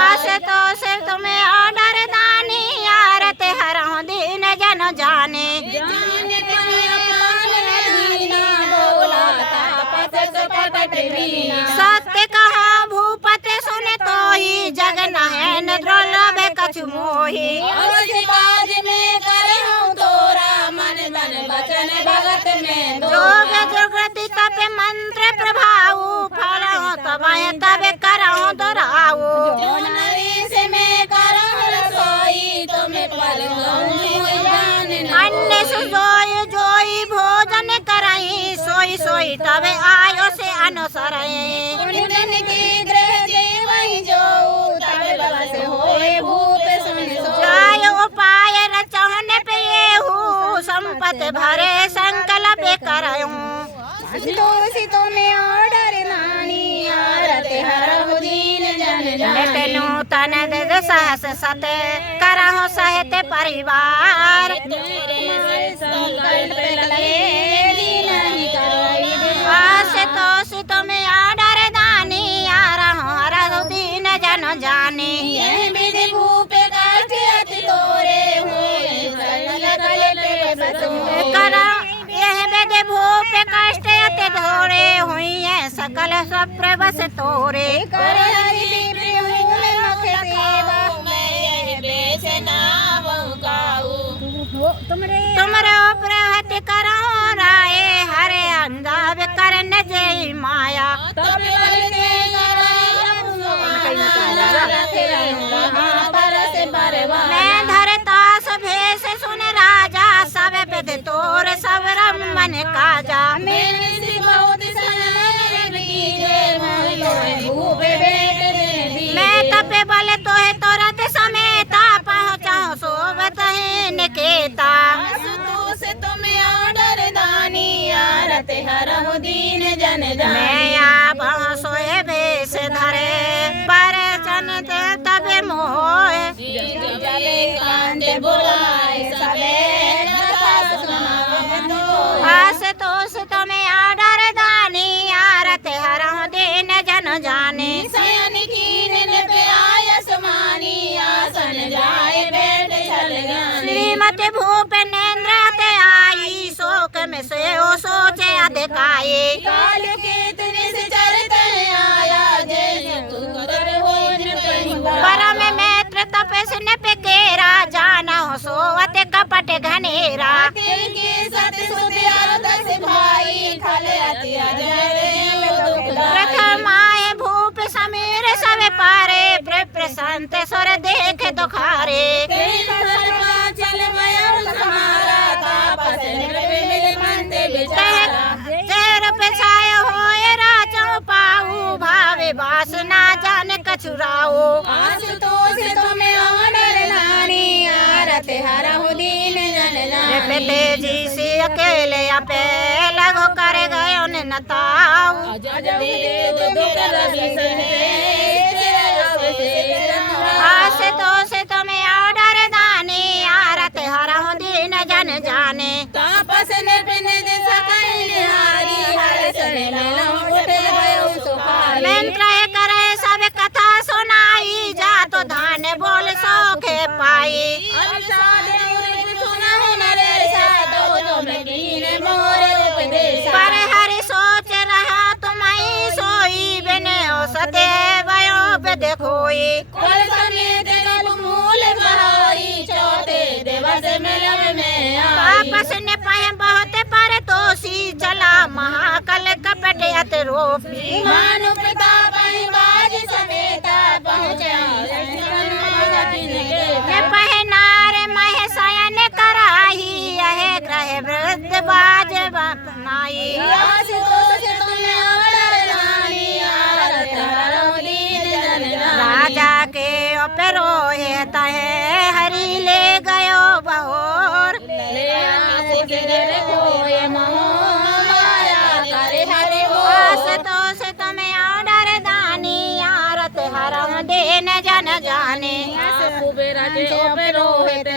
आसे तो से तुम्हें ऑर्डर दानी आरत हर दीन जन जाने सत्य कहा भूपति सुने तो ही जग नहन द्रोलभ कछु मोही जोग जुगति तप मंत्र प्रभाव फल तब तब करऊं दोहराऊ अन्य सुजोई जोई भोजन करई सोई सोई तब आयो से अनुसरई जो तब बस होए भूत आवत भरे संकल्प करऊं संतोषितो में ऑर्डर नानी आरत हरहु दीन जन जानी नूतन सहस सत करहु सहित परिवार संकल्प लगे दीन ही कराई दे आशुतोष तुम्हें ऑर्डर दानी आ रहो हरहु दीन जन जानी यह विधि भूप काष्ठ अति तोरे हुए सकल कल पे बसोरे करा यह वेद भूप कष्ट अति धोरे हुई है सकल स्वप्र बस तोरे कर हरि विप्र हूँ मैं मुख सेवा मैं यह बेच नाम काऊ तुमरे प्रहत करो राय हरे अंदाव करन जय माया तब बलते मैं धरता भेष सुन राजा सब विध तोर सब रमन काजा मैं तपे बल तोहे तुरंत समेता पहुँचाऊँ सोबत है निकेता दीन जन मैं आप सोए भेष धरे पर जन तबे मोहे आशुतोष तुम्हें ऑर्डर दानी आरत हरहु दीन जन जाने श्रीमती भूपेन्द्र ते आई शोक में से ओ सोचे अधिकाये परम मैत्र तपस्न पे केरा जाना हो सोवत कपट घनेरा प्रथम आए भूप समीर सब पारे प्रसंत सुर देख दुखारे चेहर पे छाय होए राजो पाऊ भावे वासना जान कछुराओ तेजी से अकेले अपे लगो कर गयो ने नताऊ आशुतोष तुम्हें ऑर्डर दानी आरत हरहु दीन जन जाने मंत्र करे सब कथा सुनाई जा तो धान बोल सोखे पाई पर हरि सोच रहा तुम्हारी सोई बिने सदैव देखोई आपस ने पाए बहुत पर तोसी चला महाकल कपट अत रोपी मानु प्रताप बाज समेता पहनार मह शयन कराही यह ग्रह वृद्ध बाज बनाई राजा के उपरोहे तहे हरि ले गयो बहोर आशुतोष तुम्हें ऑर्डर दानी आरत हरहु दीन जन जाने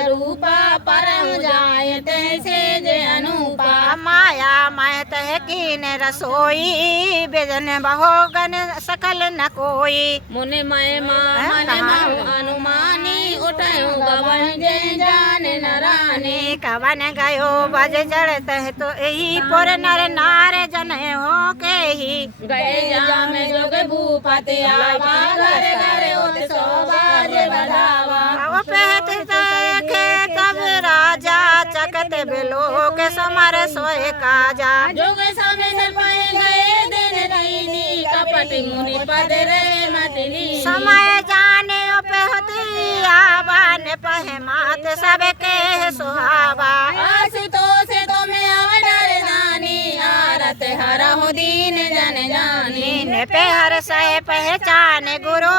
रूपा परम जाय तैसे जे अनुपा माया महत है कीन रसोई बिजन बहोगन सकल न कोई मुनि मय मन अनुमानी उठयो गवन जय जान नरानी कवन गयो बज जड़त है तो यही पुर नर नार जन हो के ही गए जाम जोग भूपति आवा घर घर उत्सव बाज बढ़ावा पहत देखे तब राजा चकत बिलोक समर सोए काजा जोग समय पाए गए दिन रहीनी कपट मुनि पद रहे मतली समय जाने उपहती आवान पह मात सबके सुहावा आशुतोष तुम्हें ऑर्डर दानी आरत हरहु दीन जन जानी नीन पे हर सह पहचान गुरु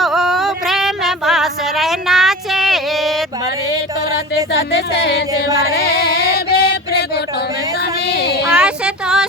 प्रेम बास रहना चे बड़े तुरंत सत सहज बड़े बेप्र गोटो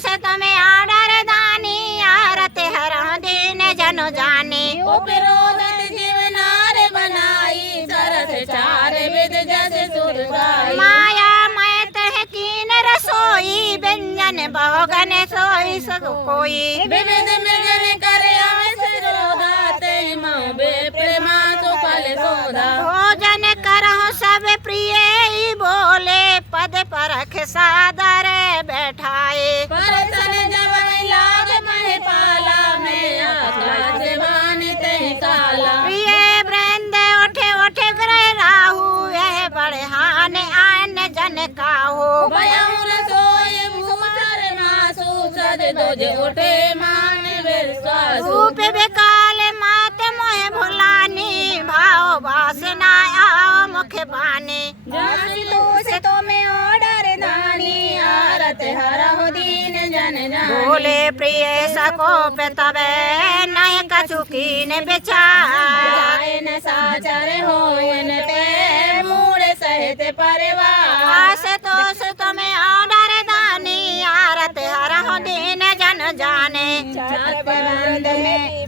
से तुम्हें आडर दानी आरत हर दिन जन जाने उपरोदत जीवनार बनाई सरस चार विद जस सुर गाई माया मैं तह कीन रसोई व्यंजन बहुगन सोई सग कोई विविध मृगन करे अवसर रोदाते माँ बे प्रेमा सुफल सोदा भोजन करहु सब प्रिय ही बोले पद परख सादर बैठाए परतन जब लाग मह पाला में आकाश बान तह काला प्रिय वृंद उठे उठे ग्रह राहु यह बढ़हान आन जन काहू भयउ रसोई भूसर मासु सज दोज उठे मान विश्वासु रूप विकाल मात मोह भुलानी भाव वासना आओ मुख बानी जान तो से तो में ऑर्डर दानी आरत हरहु दीन जन जानी बोले प्रिय सको पे तबे नय कछु कीन बिचार जाए न साचर होयन पे मूड़ सहित परिवार आस तो से तुम्हें आडर दानी आरत हरहु दीन जन जाने छात्रवृंद में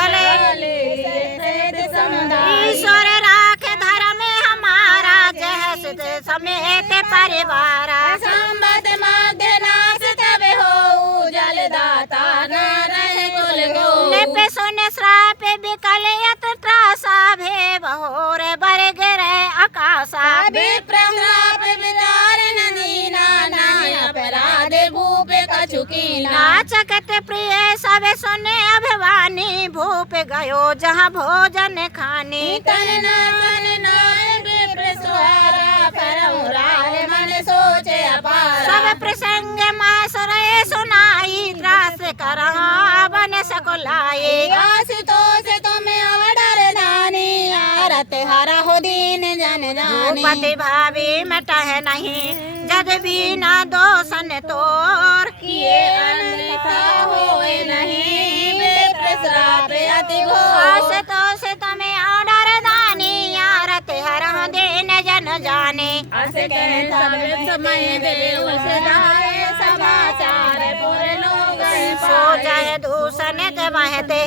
गले सहित समुदाय ईश्वर राख धर्म हमारा जहस समेत परिवार संबत मध्य नाश तब हो जल दाता न रहे कुल गो निप सुन श्राप विकल यत त्रासा भे बहोर बरग रहे आकाशा विप्रश्राप विचार न दीना नाय अपराध भूप कछुकीना नाचकत प्रिय सब सुने अभिवानी भूप गयो जहाँ भोजन खानी तन न मन नाय विप्र सुहारा परम राय मन सोचे अपार सब प्रसंग मासुर सुनाई त्रास करहा बन सकुलाए आशुतोष तुम्हें अवडर दानी आरत हरा हो दीन जन जानी भूपति भावी मटह नहीं जद भी न दोषन तोर किए अन्यथा होए नहीं विप्रश्राप अति घोर आस तो से तुम्हें आडर दानी आरत हर दिन जन जाने अस कह सब समय देव सदाए समाचार पुर लोग सो जय दूषण देवह ते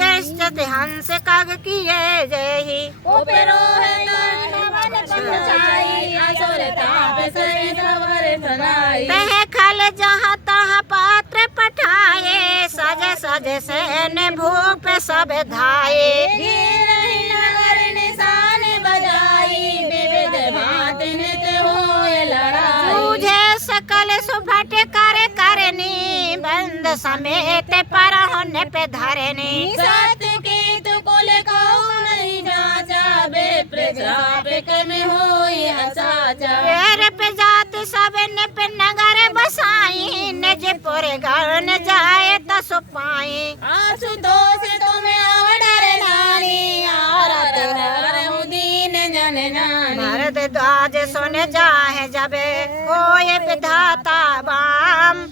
व्यस्त हंस कग किए जही उपरो है मन पंचाई असुर ताप सहित वर सुनाई तह खल जहाँ तहाँ पात्र पठाए सज सज सेन भूप सब धाये गिर नगर निशान बजाई विविध भांति नित होए लड़ाई तुझे सकल सुभट कर करनी बंद समेत पर होने पे धरनी सत्य की तु कुल कहूँ नहीं जाचा विप्रश्राप में होई असाचा पैर पे जात सब निप नगर बसाई निज पुर गण जाए तसु पाई आशुतोष तुम्हें अवडर नानी आरत हरहु दीन जन जानी मर्द द्वाज सुन जाहे जबे होए विधाता बाम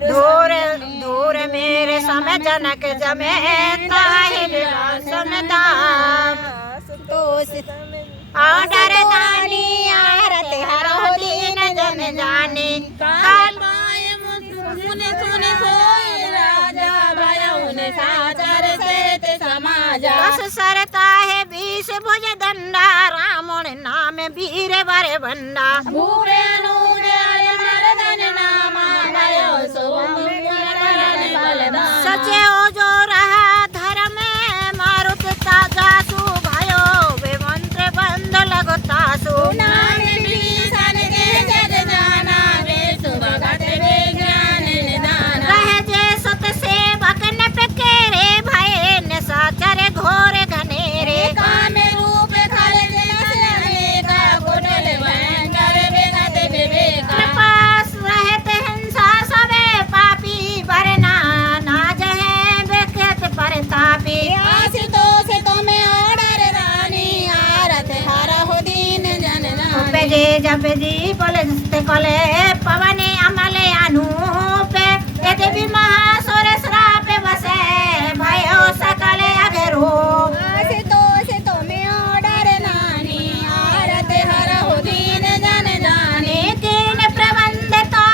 धूर धूर मेरे सम जनक जमे ताहि विलासम दाम आडर दानी आरत हरहु दीन जन जानी काल पाए मुनि सुनि सोई राजा भयउन साचर सेत समाजा दस सरता है 20 भुज दंडा रावण नाम वीर वर बंडा भूरे नूरे आय मर्दन नामा भयो सोमरण बलदान सचे ओ जो रहा धर्म मारुत ताजासु भयो वे मंत्र बंद लगतासु नानी भीषण के जग जाना वे सुभगत वे ज्ञान निदाना रह जे सत सेवक न पेरे भय न साचर घोर घनेरे काम रूप खल जन का कुटल भयंकर विगत विवेका कृपास रहत हिंसा सबे पापी वरना नाज है बेख्यात परतापी आशुतोष तुम्हें ऑर्डर रानी आरत हरहु दीन जन जानी उपजे जब जी बोले कले पवन अमल अनूप यदि भी महासुर श्राप बसे भयो सकल अघरो आशुतोष तुम्हें ऑर्डर रानी आरत हरहु दीन जन जानी कीन प्रबंध तो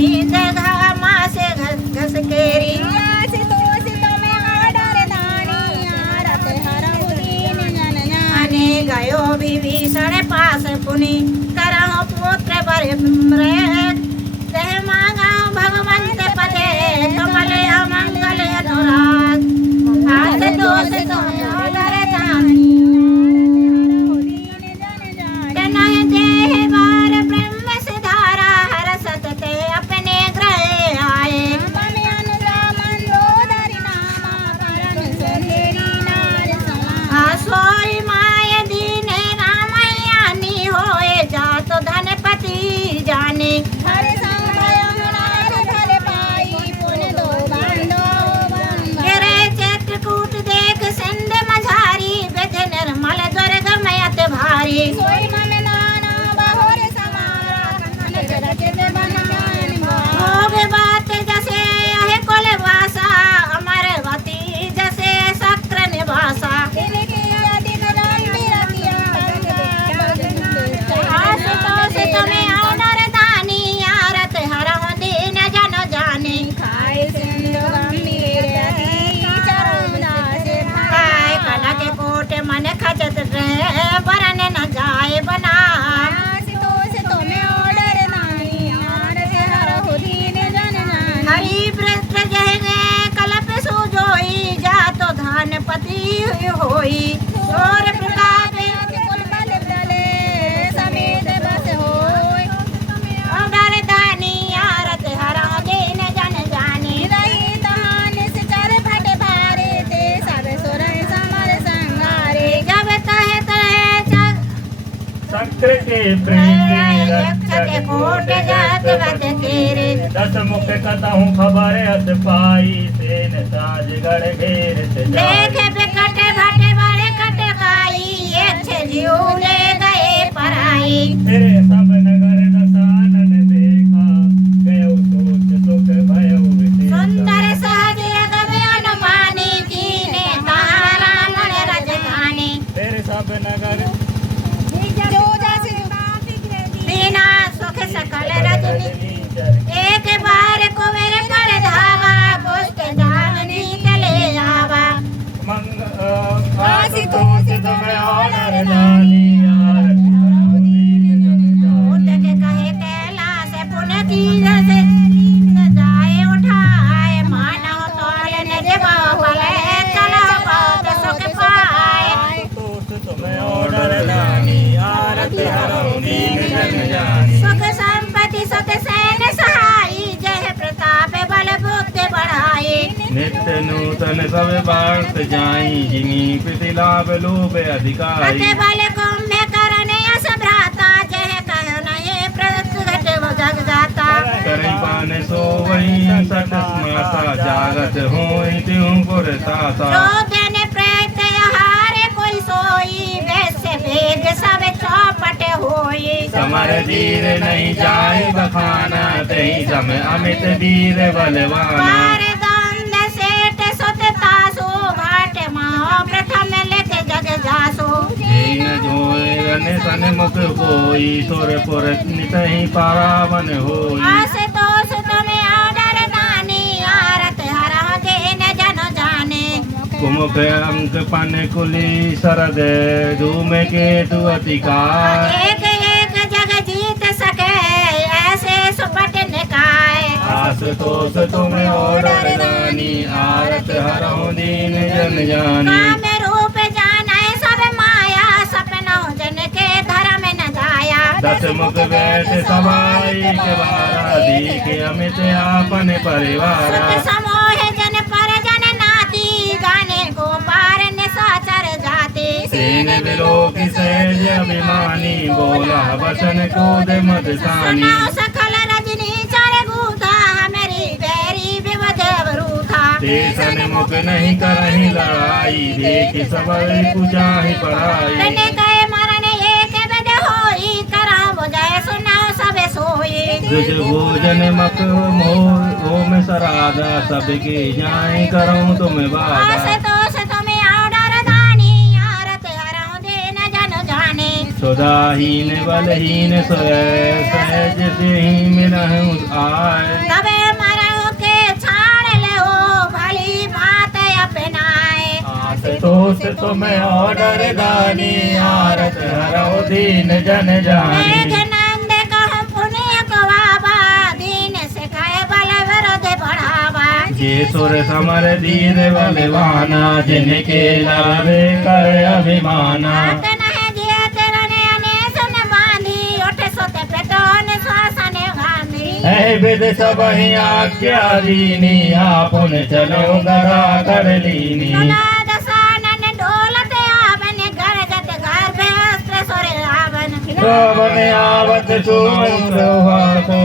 नींद घामा से घस केरी आसितो में ऑर्डर दानी आरत हरहु दीन जन आने गयो विभीषण पास पुनि करहु पुत्र बर तह मांगा भगवंत पदे कमल अमंगल अनुराग हाथ दोष तुम ऑर्डर दानी तनय देह बार ब्रह्म सिधारा हर सतते अपने ग्रह आए ममे अनुजा मंदोदरी नामा परम सुंदरी नार समा आसोई माय दीने रामयानी होए जात धनपति जाने हरे संग भयो नार फल पाई पुन दो बांधो बंगा गिरे चित्रकूट देख सिंध मझारी विध निर्मल दुर्ग मयत भारी सोई मन नाना बहुर समारा कनक रचित बन ज्ञान भोग बात जैसे यह कुल वासा अमरवती जैसे शक्र निवासा तिनकी अधिक लंबी रतिया आशुतोष तुम्हें ऑर्डर दानी आरत हरहु दीन जन जाने खाए सिंधु गंभीर अति चरण दास आय कनक कोट मन खचत रहे वरन न जाए बना आसितोष तुम्हें ऑर्डर दानी आरत हरहु दीन जन जान हरि व्रत जह कल्प सुजोई जातो धनपति होई सोर प्रताप कुल बल प्रले समेत बस होय ऑर्डर दानी आरत हरहु दीन जन जाने रही तहान से चर फट भारे ते सब सुर समर संगारे जब तह तह शक्र के प्रेम यक्ष के कोट जात वध केरे दस मुख कतहु खबर हस पाई सेन साजगढ़ घेर से देख जाई। बिकट भट बड़े कटकाई यक्ष जीव ले गए पराई तेरे सब नगर दसानन देखा गयो सोच सुख भयो विशेषा। सुंदर सहज अगम अनुमानी कीने तारा मन रजगानी तेरे सब नगर जो जस बिना सुख सकल रजनी नीचर एक बार कुबेर पर धावा पुष्ट जावनी चले आवा आसितोष तुम्हें ऑर्डर दानी आरत हरहु दीन जन जाने। उठ के कहे कैलाश पुण्य की जैसे जाए उठाए मानव तोल निज बल चलो बहुत सुख पाए आसितोष तुम्हें ऑर्डर दानी आरत हरहु दीन जन जाने। सुख संपत्ति सुत सैन सहाई जय प्रताप बल बुद्धि बढ़ाई नित्य नूतन सब भारत जाई जिनी प्रीति लाभ लोभ अति अधिकारी। बल कुंभ करने यश भ्राता जय कह नहीं प्रगट जग जाता करई पान सो वही सत माता जागत होई त्यों पुर ताता। जोगन प्रेत हारे कोई सोई वैसे वेग सब चौपट होई समर धीर नहीं जाए बखाना तही सम अमित वीर बलवाना। पार दंड सेठ सुत तासो घाट माओ प्रथम लिख जग जासो दीन जोय अन सन्मुख कोई सुरपुर नितहि पावन होई। आशुतोष तुम्हें ऑर्डर दानी आरत हरहु दीन जन जाने कुमुख अंक पन कुली शरद धूम केतु अतिकार। एक एक जग जीत सके ऐसे सुपट निकाय आशुतोष तुम्हें ऑर्डर दानी आरत हरहु दीन जन जाने। काम रूप जाने सब माया सपनों जन के धर्म न जाया दस मुख बैठ सवाई के बारा दीख अमित आपन परिवार। सुत समोह जन पर जन नाती गाने को पार निशाचर जाते सेन विलोक सहज अभिमानी बोला वचन क्रोध मत सानी। सुनाओ सकल रजनी चर गूथा हमारी बैरी विवध वरूथा देशन मुख नहीं करही लड़ाई देख सबल कुजाहि पढ़ाई। तने कहे मरण एक विध होई करा बुझाए सुनाओ सब सोई दुज भोजन मत मोह सरागा सबके जाए करूँ तुम बाधा। आशुतोष तुम्हें ऑर्डर दानी आरत हरहु दीन जन जाने सुधाहीन बलहीन सोय सहज से ही मिलहु आए। तोष तुम ऑर्डर दानी आरत हरौ दीन जन जानी मेघनंद कहूँ पुण्य कवाबा दीन से खाए बल विरोध बढ़ावा ये सुर समर धीर बलवाना जिनके लावे कर अभिमाना आतन है जिया तेरा ने अने सुन बांधी उठ सोते पेटों श्वासन गांधी ऐ विद सब ही आज्ञा दीनी आपुन चलो गरा कर लीनी सुना दसानन डोलते आवन घर जत घर पे अस्त्र सोरे आवन रावण आवत सुमन रोहा को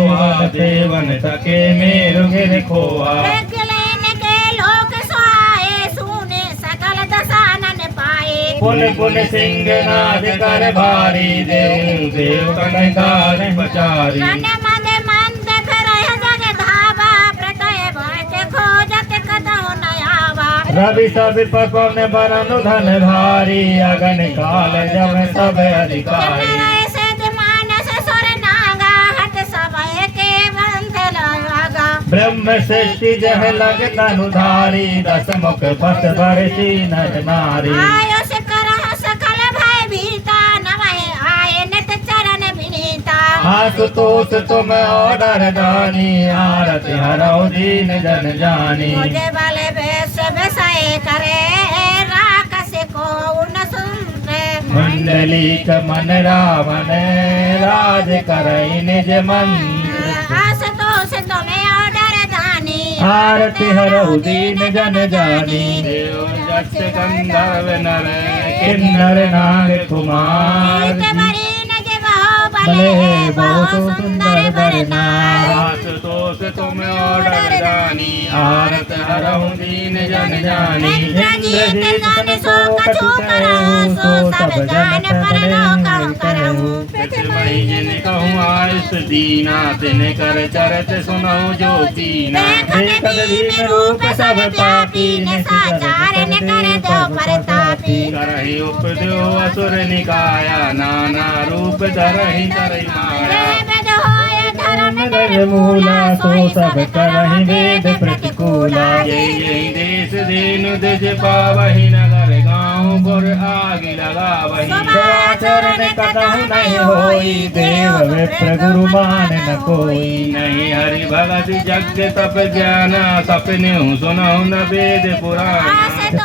देवन तके मेरु गिर खोआ लेने के लोक सुहाए सुने सकल दसानन पाए पुन पुन सिंह नाद कर भारी देव देव कनकार पचारी मन मद मंद फिरय जग धावा प्रतय भट खोजत कतहु न आवा रवि सब पवन बरन धन भारी अगन काल जम सब अधिकारी चंद्र से मानस सुर नागा हट समय के बंध लगा ब्रह्म सृष्टि जह लग तनुधारी दस मुख पथ बरसी नर नारी आयुष करह सकल भय भीता नमः आए नित चरण विनीता आशुतोष तुम ऑर्डर दानी आरत हरौ दीन जन जानी मुझे वाले बेस बेसाए करे राकस को उन सुनते मंडलीक मन रावण राज करई निज मंत्र आस तो से तुम्हें ऑर्डर दानी आरति हरौ दीन जन जानी देव जस गंधर्व नर किन्नर नाग कुमार गीत बरी नज बहु भले बहु सुंदर बरनार आशुतोष तुम ऑर्डर दानी आरत हरौ दीन जन जानी इंद्रजीत जान सो कछु करहु सो सब जान पर कहूँ करहु मई जिन कहूँ आयुष दीना तिन कर चरत सुनऊ जो दीना देखत दीन रूप सब पापी निशाचार न करे दो परतापी करहि उपद्यो असुर निकाया नाना रूप धरहि करहि माया वेद होय धर्म धर्म मूला सो सब करहि वेद प्रतिकूला यही देश देनु दिज पावहि नगर गाँव गुर आगि लगावहि चरण कतहु नहीं होई देव विप्र गुरु मान न कोई नहीं हरि भगत जग तप ज्ञान सपने सुनऊ न वेद पुराण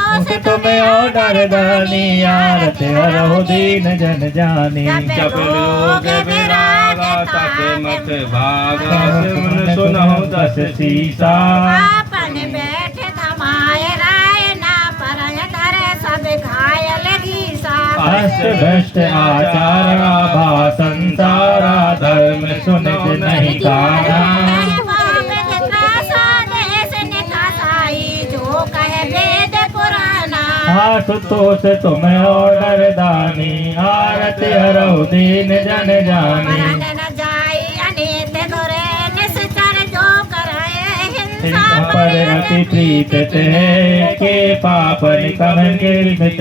तुम ऑर्डर दानी आरत हरौ दीन जन जानी जप लोग विरागा तप मत भागा सिमन सुनऊ दस सीसा आपन बैठ धमाय राय ना परय धरे सब घायल घीसा अष्ट भ्रष्ट आचारा भाषण सारा धर्म सुनित नहीं काना जो कहे वेद पुराना आशुतोष तुम ऑर्डर दानी आरत हरौ दीन जन जानी मरण न जाई अनित दुरे निश्चर जो करे हिंसा पर अति प्रीत ते के पाप निकम निर्मित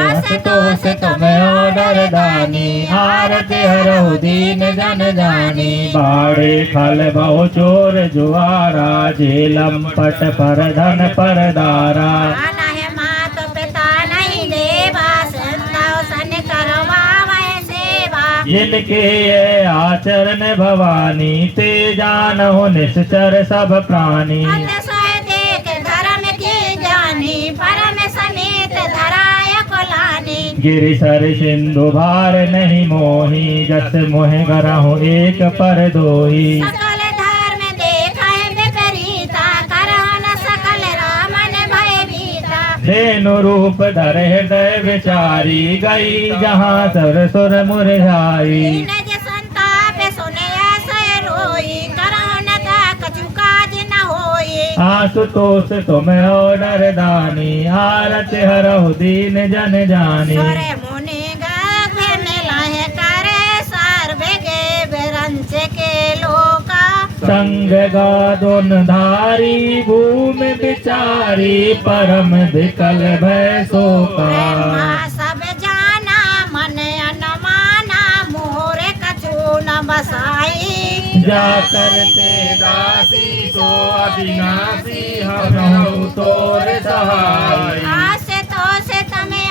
आशुतोष तुम ऑर्डर दानी आरत हरौ दीन जन जानी बाड़े फल बहु चोर जुआरा जेलम पट पर धन पर दारा आना है मात पिता नहीं देवा संताव सन करवावे सेवा जिनके ये आचरण भवानी ते जानहु निश्चर सब प्राणी अतिशय देख धर्म की जानी परम समेत धराय कुलानी गिरिसर सिंधु भार नहीं मोही जस मोह गरहु एक पर दोही सकल धर्म देखै विपरीता करहन सकल रामन भय भीता धेनु रूप धर हृदय विचारी गई जहाँ सर सुर मुरझाई निज संताप सुने ऐसे रोई करहन ता कछु काज न होई आशुतोष तुम ऑर्डर दानी आरत हरौ दीन जन जानी सुर मुनि गग मिलाए करे सर्वे के विरंच के लोका संग गादुन धारी भूमि विचारी परम विकल भय शोका ब्रह्मा सब जाना मन अनुमाना मोरे कछु न बसाई जा करते दासी सो अविनाशी हम तोर सहाय आस तो से तमे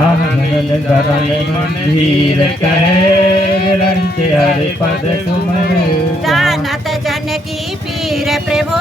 आनंद धरण मंदिर कहे रंच हरि पद सुमर जानत जन की पीर प्रभु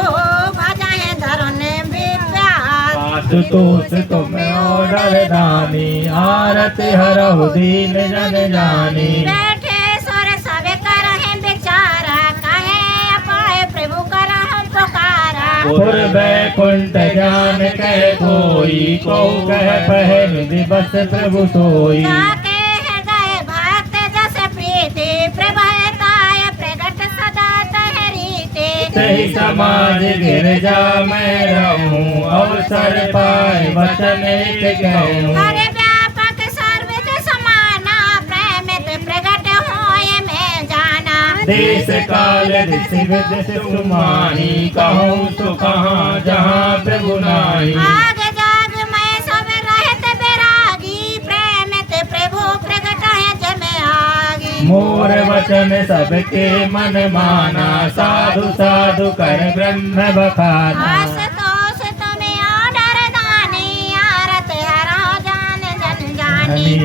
भजाए धरन विप्यास आशुतोष तुम ओडर दानी आरति हरहु दीन जन जानी बैठे सुर सब करहे बिचारा कहे अपाय प्रभु करहु पुकारा पुर बैकुंठ जान कह कोई को कह पहन दिवस प्रभु सोई ताके हृदय भक्त जस प्रीति प्रभयताय प्रगट सदा तहरीते सही समाज गिरजा मैं रहूं अवसर पाए वचन एक कहूं हरे व्यापक सर्वद समाना प्रेमित प्रगट होए मैं जाना देश काल ऋषि विद सुमानी कहूँ तो कहाँ जहाँ प्रभु नाही आग जाग मैं सब रहत बैरागी प्रेमित प्रभु प्रगट है जब आगी मोर वचन सबके मन माना साधु साधु कर ब्रह्म बखाना आशुतोष तुम्हें आदर दानी आरत हरो जान जन जानी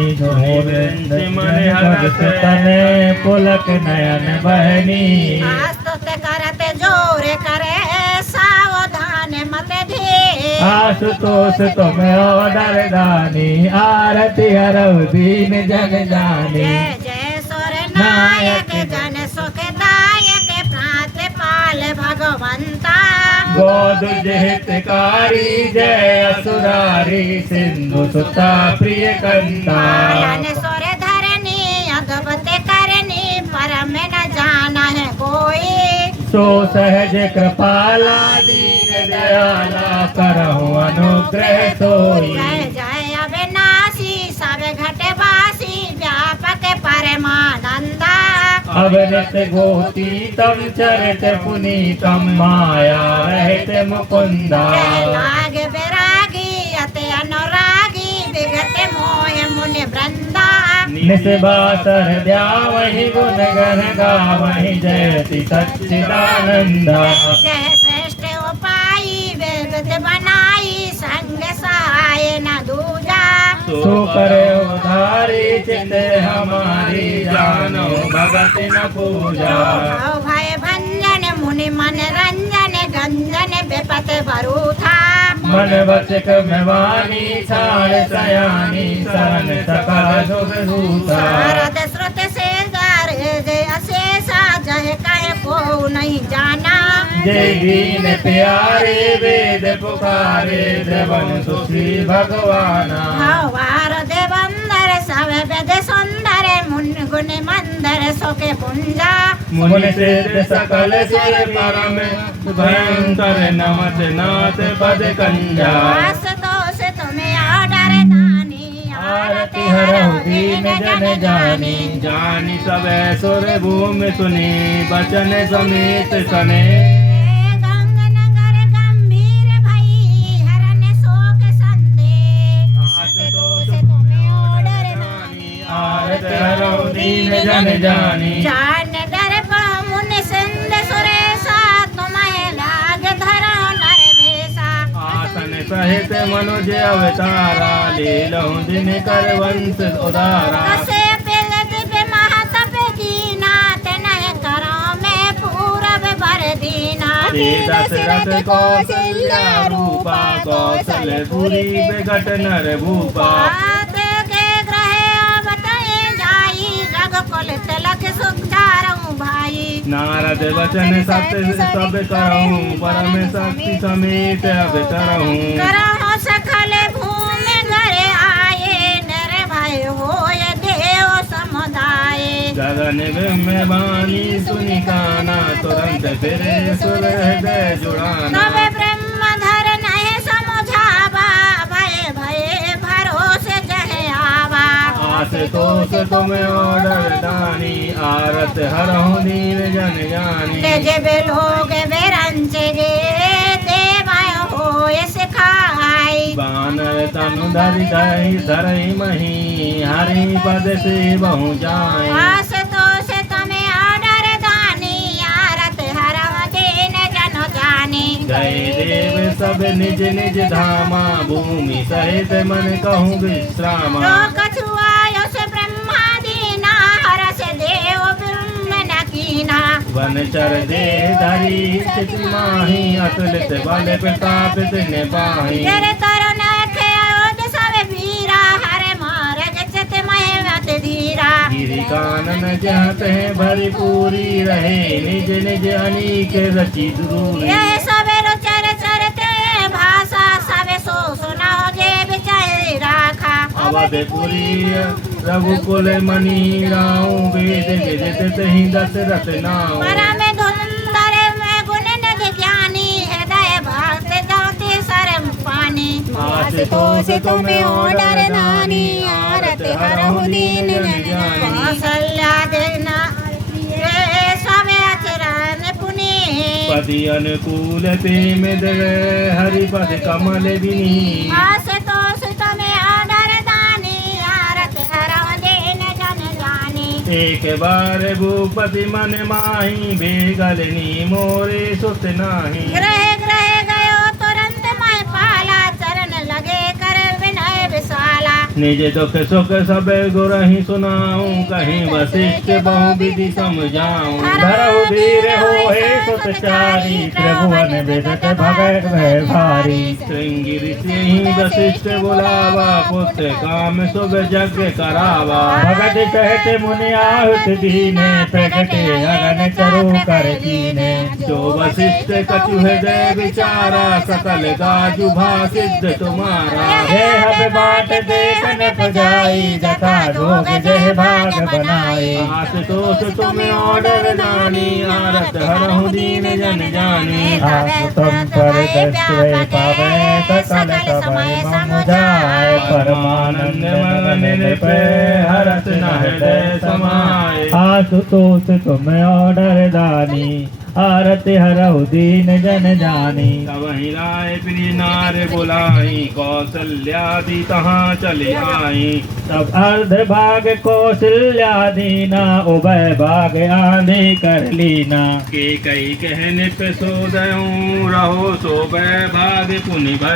मन हरस तने पुलक नयन बहनी आस्तुत करत जोर करे सावधान मत धीर आशुतोष तुम ओडर दानी आरति हरहु दीन जन जानी जय जय सुर नायक जन सुखदायक प्रातपाल भगवंता गोद हितकारी जय असुरारी सिंधु सुता प्रिय कंता पालन सुर धरनी अद्भुत करनी परम न जाना है कोई सो सहज कृपाला दीन दयाला करहु अनुग्रह सोई जय जय अविनाशी सब घटवासी व्यापक परमानंदा अवनत गोती तम चरित पुनीतम माया रहित मुकुंदा जय लाग विरागी अति अनुरागी विगत मोह मुनि वृंदा निस्बासर द्यावहि गुण गण गावहि जयति सच्चिदानंदा जय श्रेष्ठ उपायी वेद बनाई संग सहाय न दूजा सो करे उधारी चित हमारी जानो भगत न पूजा भाव भय भंजन मुनि मन रंजन गंजन विपत बरूथा मन वचक मेवानी छाड़ सयानी शरण सकल सुख दूता शारद श्रुत से गार जय अशेषा जय कहे को नहीं जाना जय दीन प्यारे वेद पुकारे देवन सुखी भगवाना भावार देवंदर सब वेद सुंदर मुन गुण मंदर सुखे पुंजा मुनि सिद्ध सकल सुर परम भयंकर नमत नाथ पद कंजा आशुतोष तुम्हें आदर दानी आरति हरहु दीन जन जानी जानी सब सुर भूमि सुनी बचन समेत सने गंग नगर गंभीर भई हरन शोक संदेह आशुतोष तुम्हें आदर दानी आरति हरहु दीन जन जानी जान दर्प मुनि सिंध सुरेशा तुम्हें लाग धरो नरवेशा आसन सहित मनुज अवतारा ले लहु दिन कर वंश उदारा कसे पिल दिव्य महातप दीना तनय करो में पूरब भर दीना ते दशरथ कौशल्या रूपा कौशलपुरी विकट नर भूपा बात के ग्रह बताए जाई रघुकुल तिलक सुख चारऊ भाई नारद वचन सत्य सब करहूँ परम शक्ति समेत अवतरहूँ करहो सखल भूमि घर आए नर भय होय देव समुदाय गगन में वाणी सुनि काना तुरंत फिरे सुर हृदय जुड़ाना तब ब्रह्म धर नहीं समुझावा भय भय भरोसे जह आवा आशुतोष तुम ओडर दानी आरत हरहु दीन जन जानी जब लोग बेरंच गे देवाय होय सिखाई बानर तनु धरि दहि धरहि मही हरि पद से बहु जाय आशुतोष तुम्हें आदर दानी आरत हरह दीन जन जानी जय देव सब सब निज निज धामा, भूमि सहित मन कहूँ विश्रामा। जो कछु आयो से ब्रह्मा दीना, हर से देव ब्रह्म न कीना। वनचर देह धरी स्थित माही, अतुलित बल प्रताप तिन पाही। तेरे करुण खे अयोध्य सब वीरा, हरे मार्ग चित महिमत धीरा। गिरि कानन जहत है भरपूरी रहे, निज निज अनीक रचि दुरूरी। यह सवेरो चर चरते भाषा, सबे सो सुनाओ जे बिचारे राखा। अवधपुरी रघुकुल मणि राऊ, वेद विदित तहि दशरथ नाऊ। परम धुंधर में गुण निधि ज्ञानी, हृदय भक्त जाति सरम पानी। आशुतोष तुम्हें ओडर नानी, आरत हरहु दीन जन जानी। कौसल्या देना ये स्वामी आचरण पुनि। पति अनुकूल प्रेम दर, हरिपद कमल विनी। आशुतोष तुम्हें ओडर दानी, आरत हरहु दीन जन जानी। एक बार भूपति मन माही, बेगलनी मोरे सुत नाही। ग्रह ग्रह गयो तुरंत मैं पाला, चरण लगे कर विनय विशाला। निज दुख सुख सब गुरहि सुनाऊं, कहीं वशिष्ठ बहु विधि समझाऊं। धरहु वीर होए सुतचारी, त्रिभुवन विदित भगत भय भारी। श्रृंगी ऋषि वशिष्ठ बुलावा, पुत्र काम शुभ यज्ञ करावा। भगत कहते मुनि आहुत दीने, प्रगटे अगन चरु कर कीने। जो वशिष्ठ कछु हृदय विचारा, सकल गाजु भासिद्ध तुम्हारा। हे हब बाट देखन पजाई, जथा जोग जय भाग बनाए। आशुतोष तुम्हें ऑर्डर नानी, आरत हरहु दीन जन जानी। आप तुम पर दस्वे पावे, सकल समय समुझाए। परमानंद मगन निर्भय, हरत न हृदय समाए। आशुतोष तुम्हें ऑर्डर दानी, आरत हरहु दीन जन जानी। तवहि राय प्रिय नार बुलाई, कौसल्यादि तहाँ चले आई। तब अर्ध भाग कौशल्या दीना, उभय भाग आंधी कर लीना। के कई कहने पे सो दऊं, रहो सो भाग पुनि भय।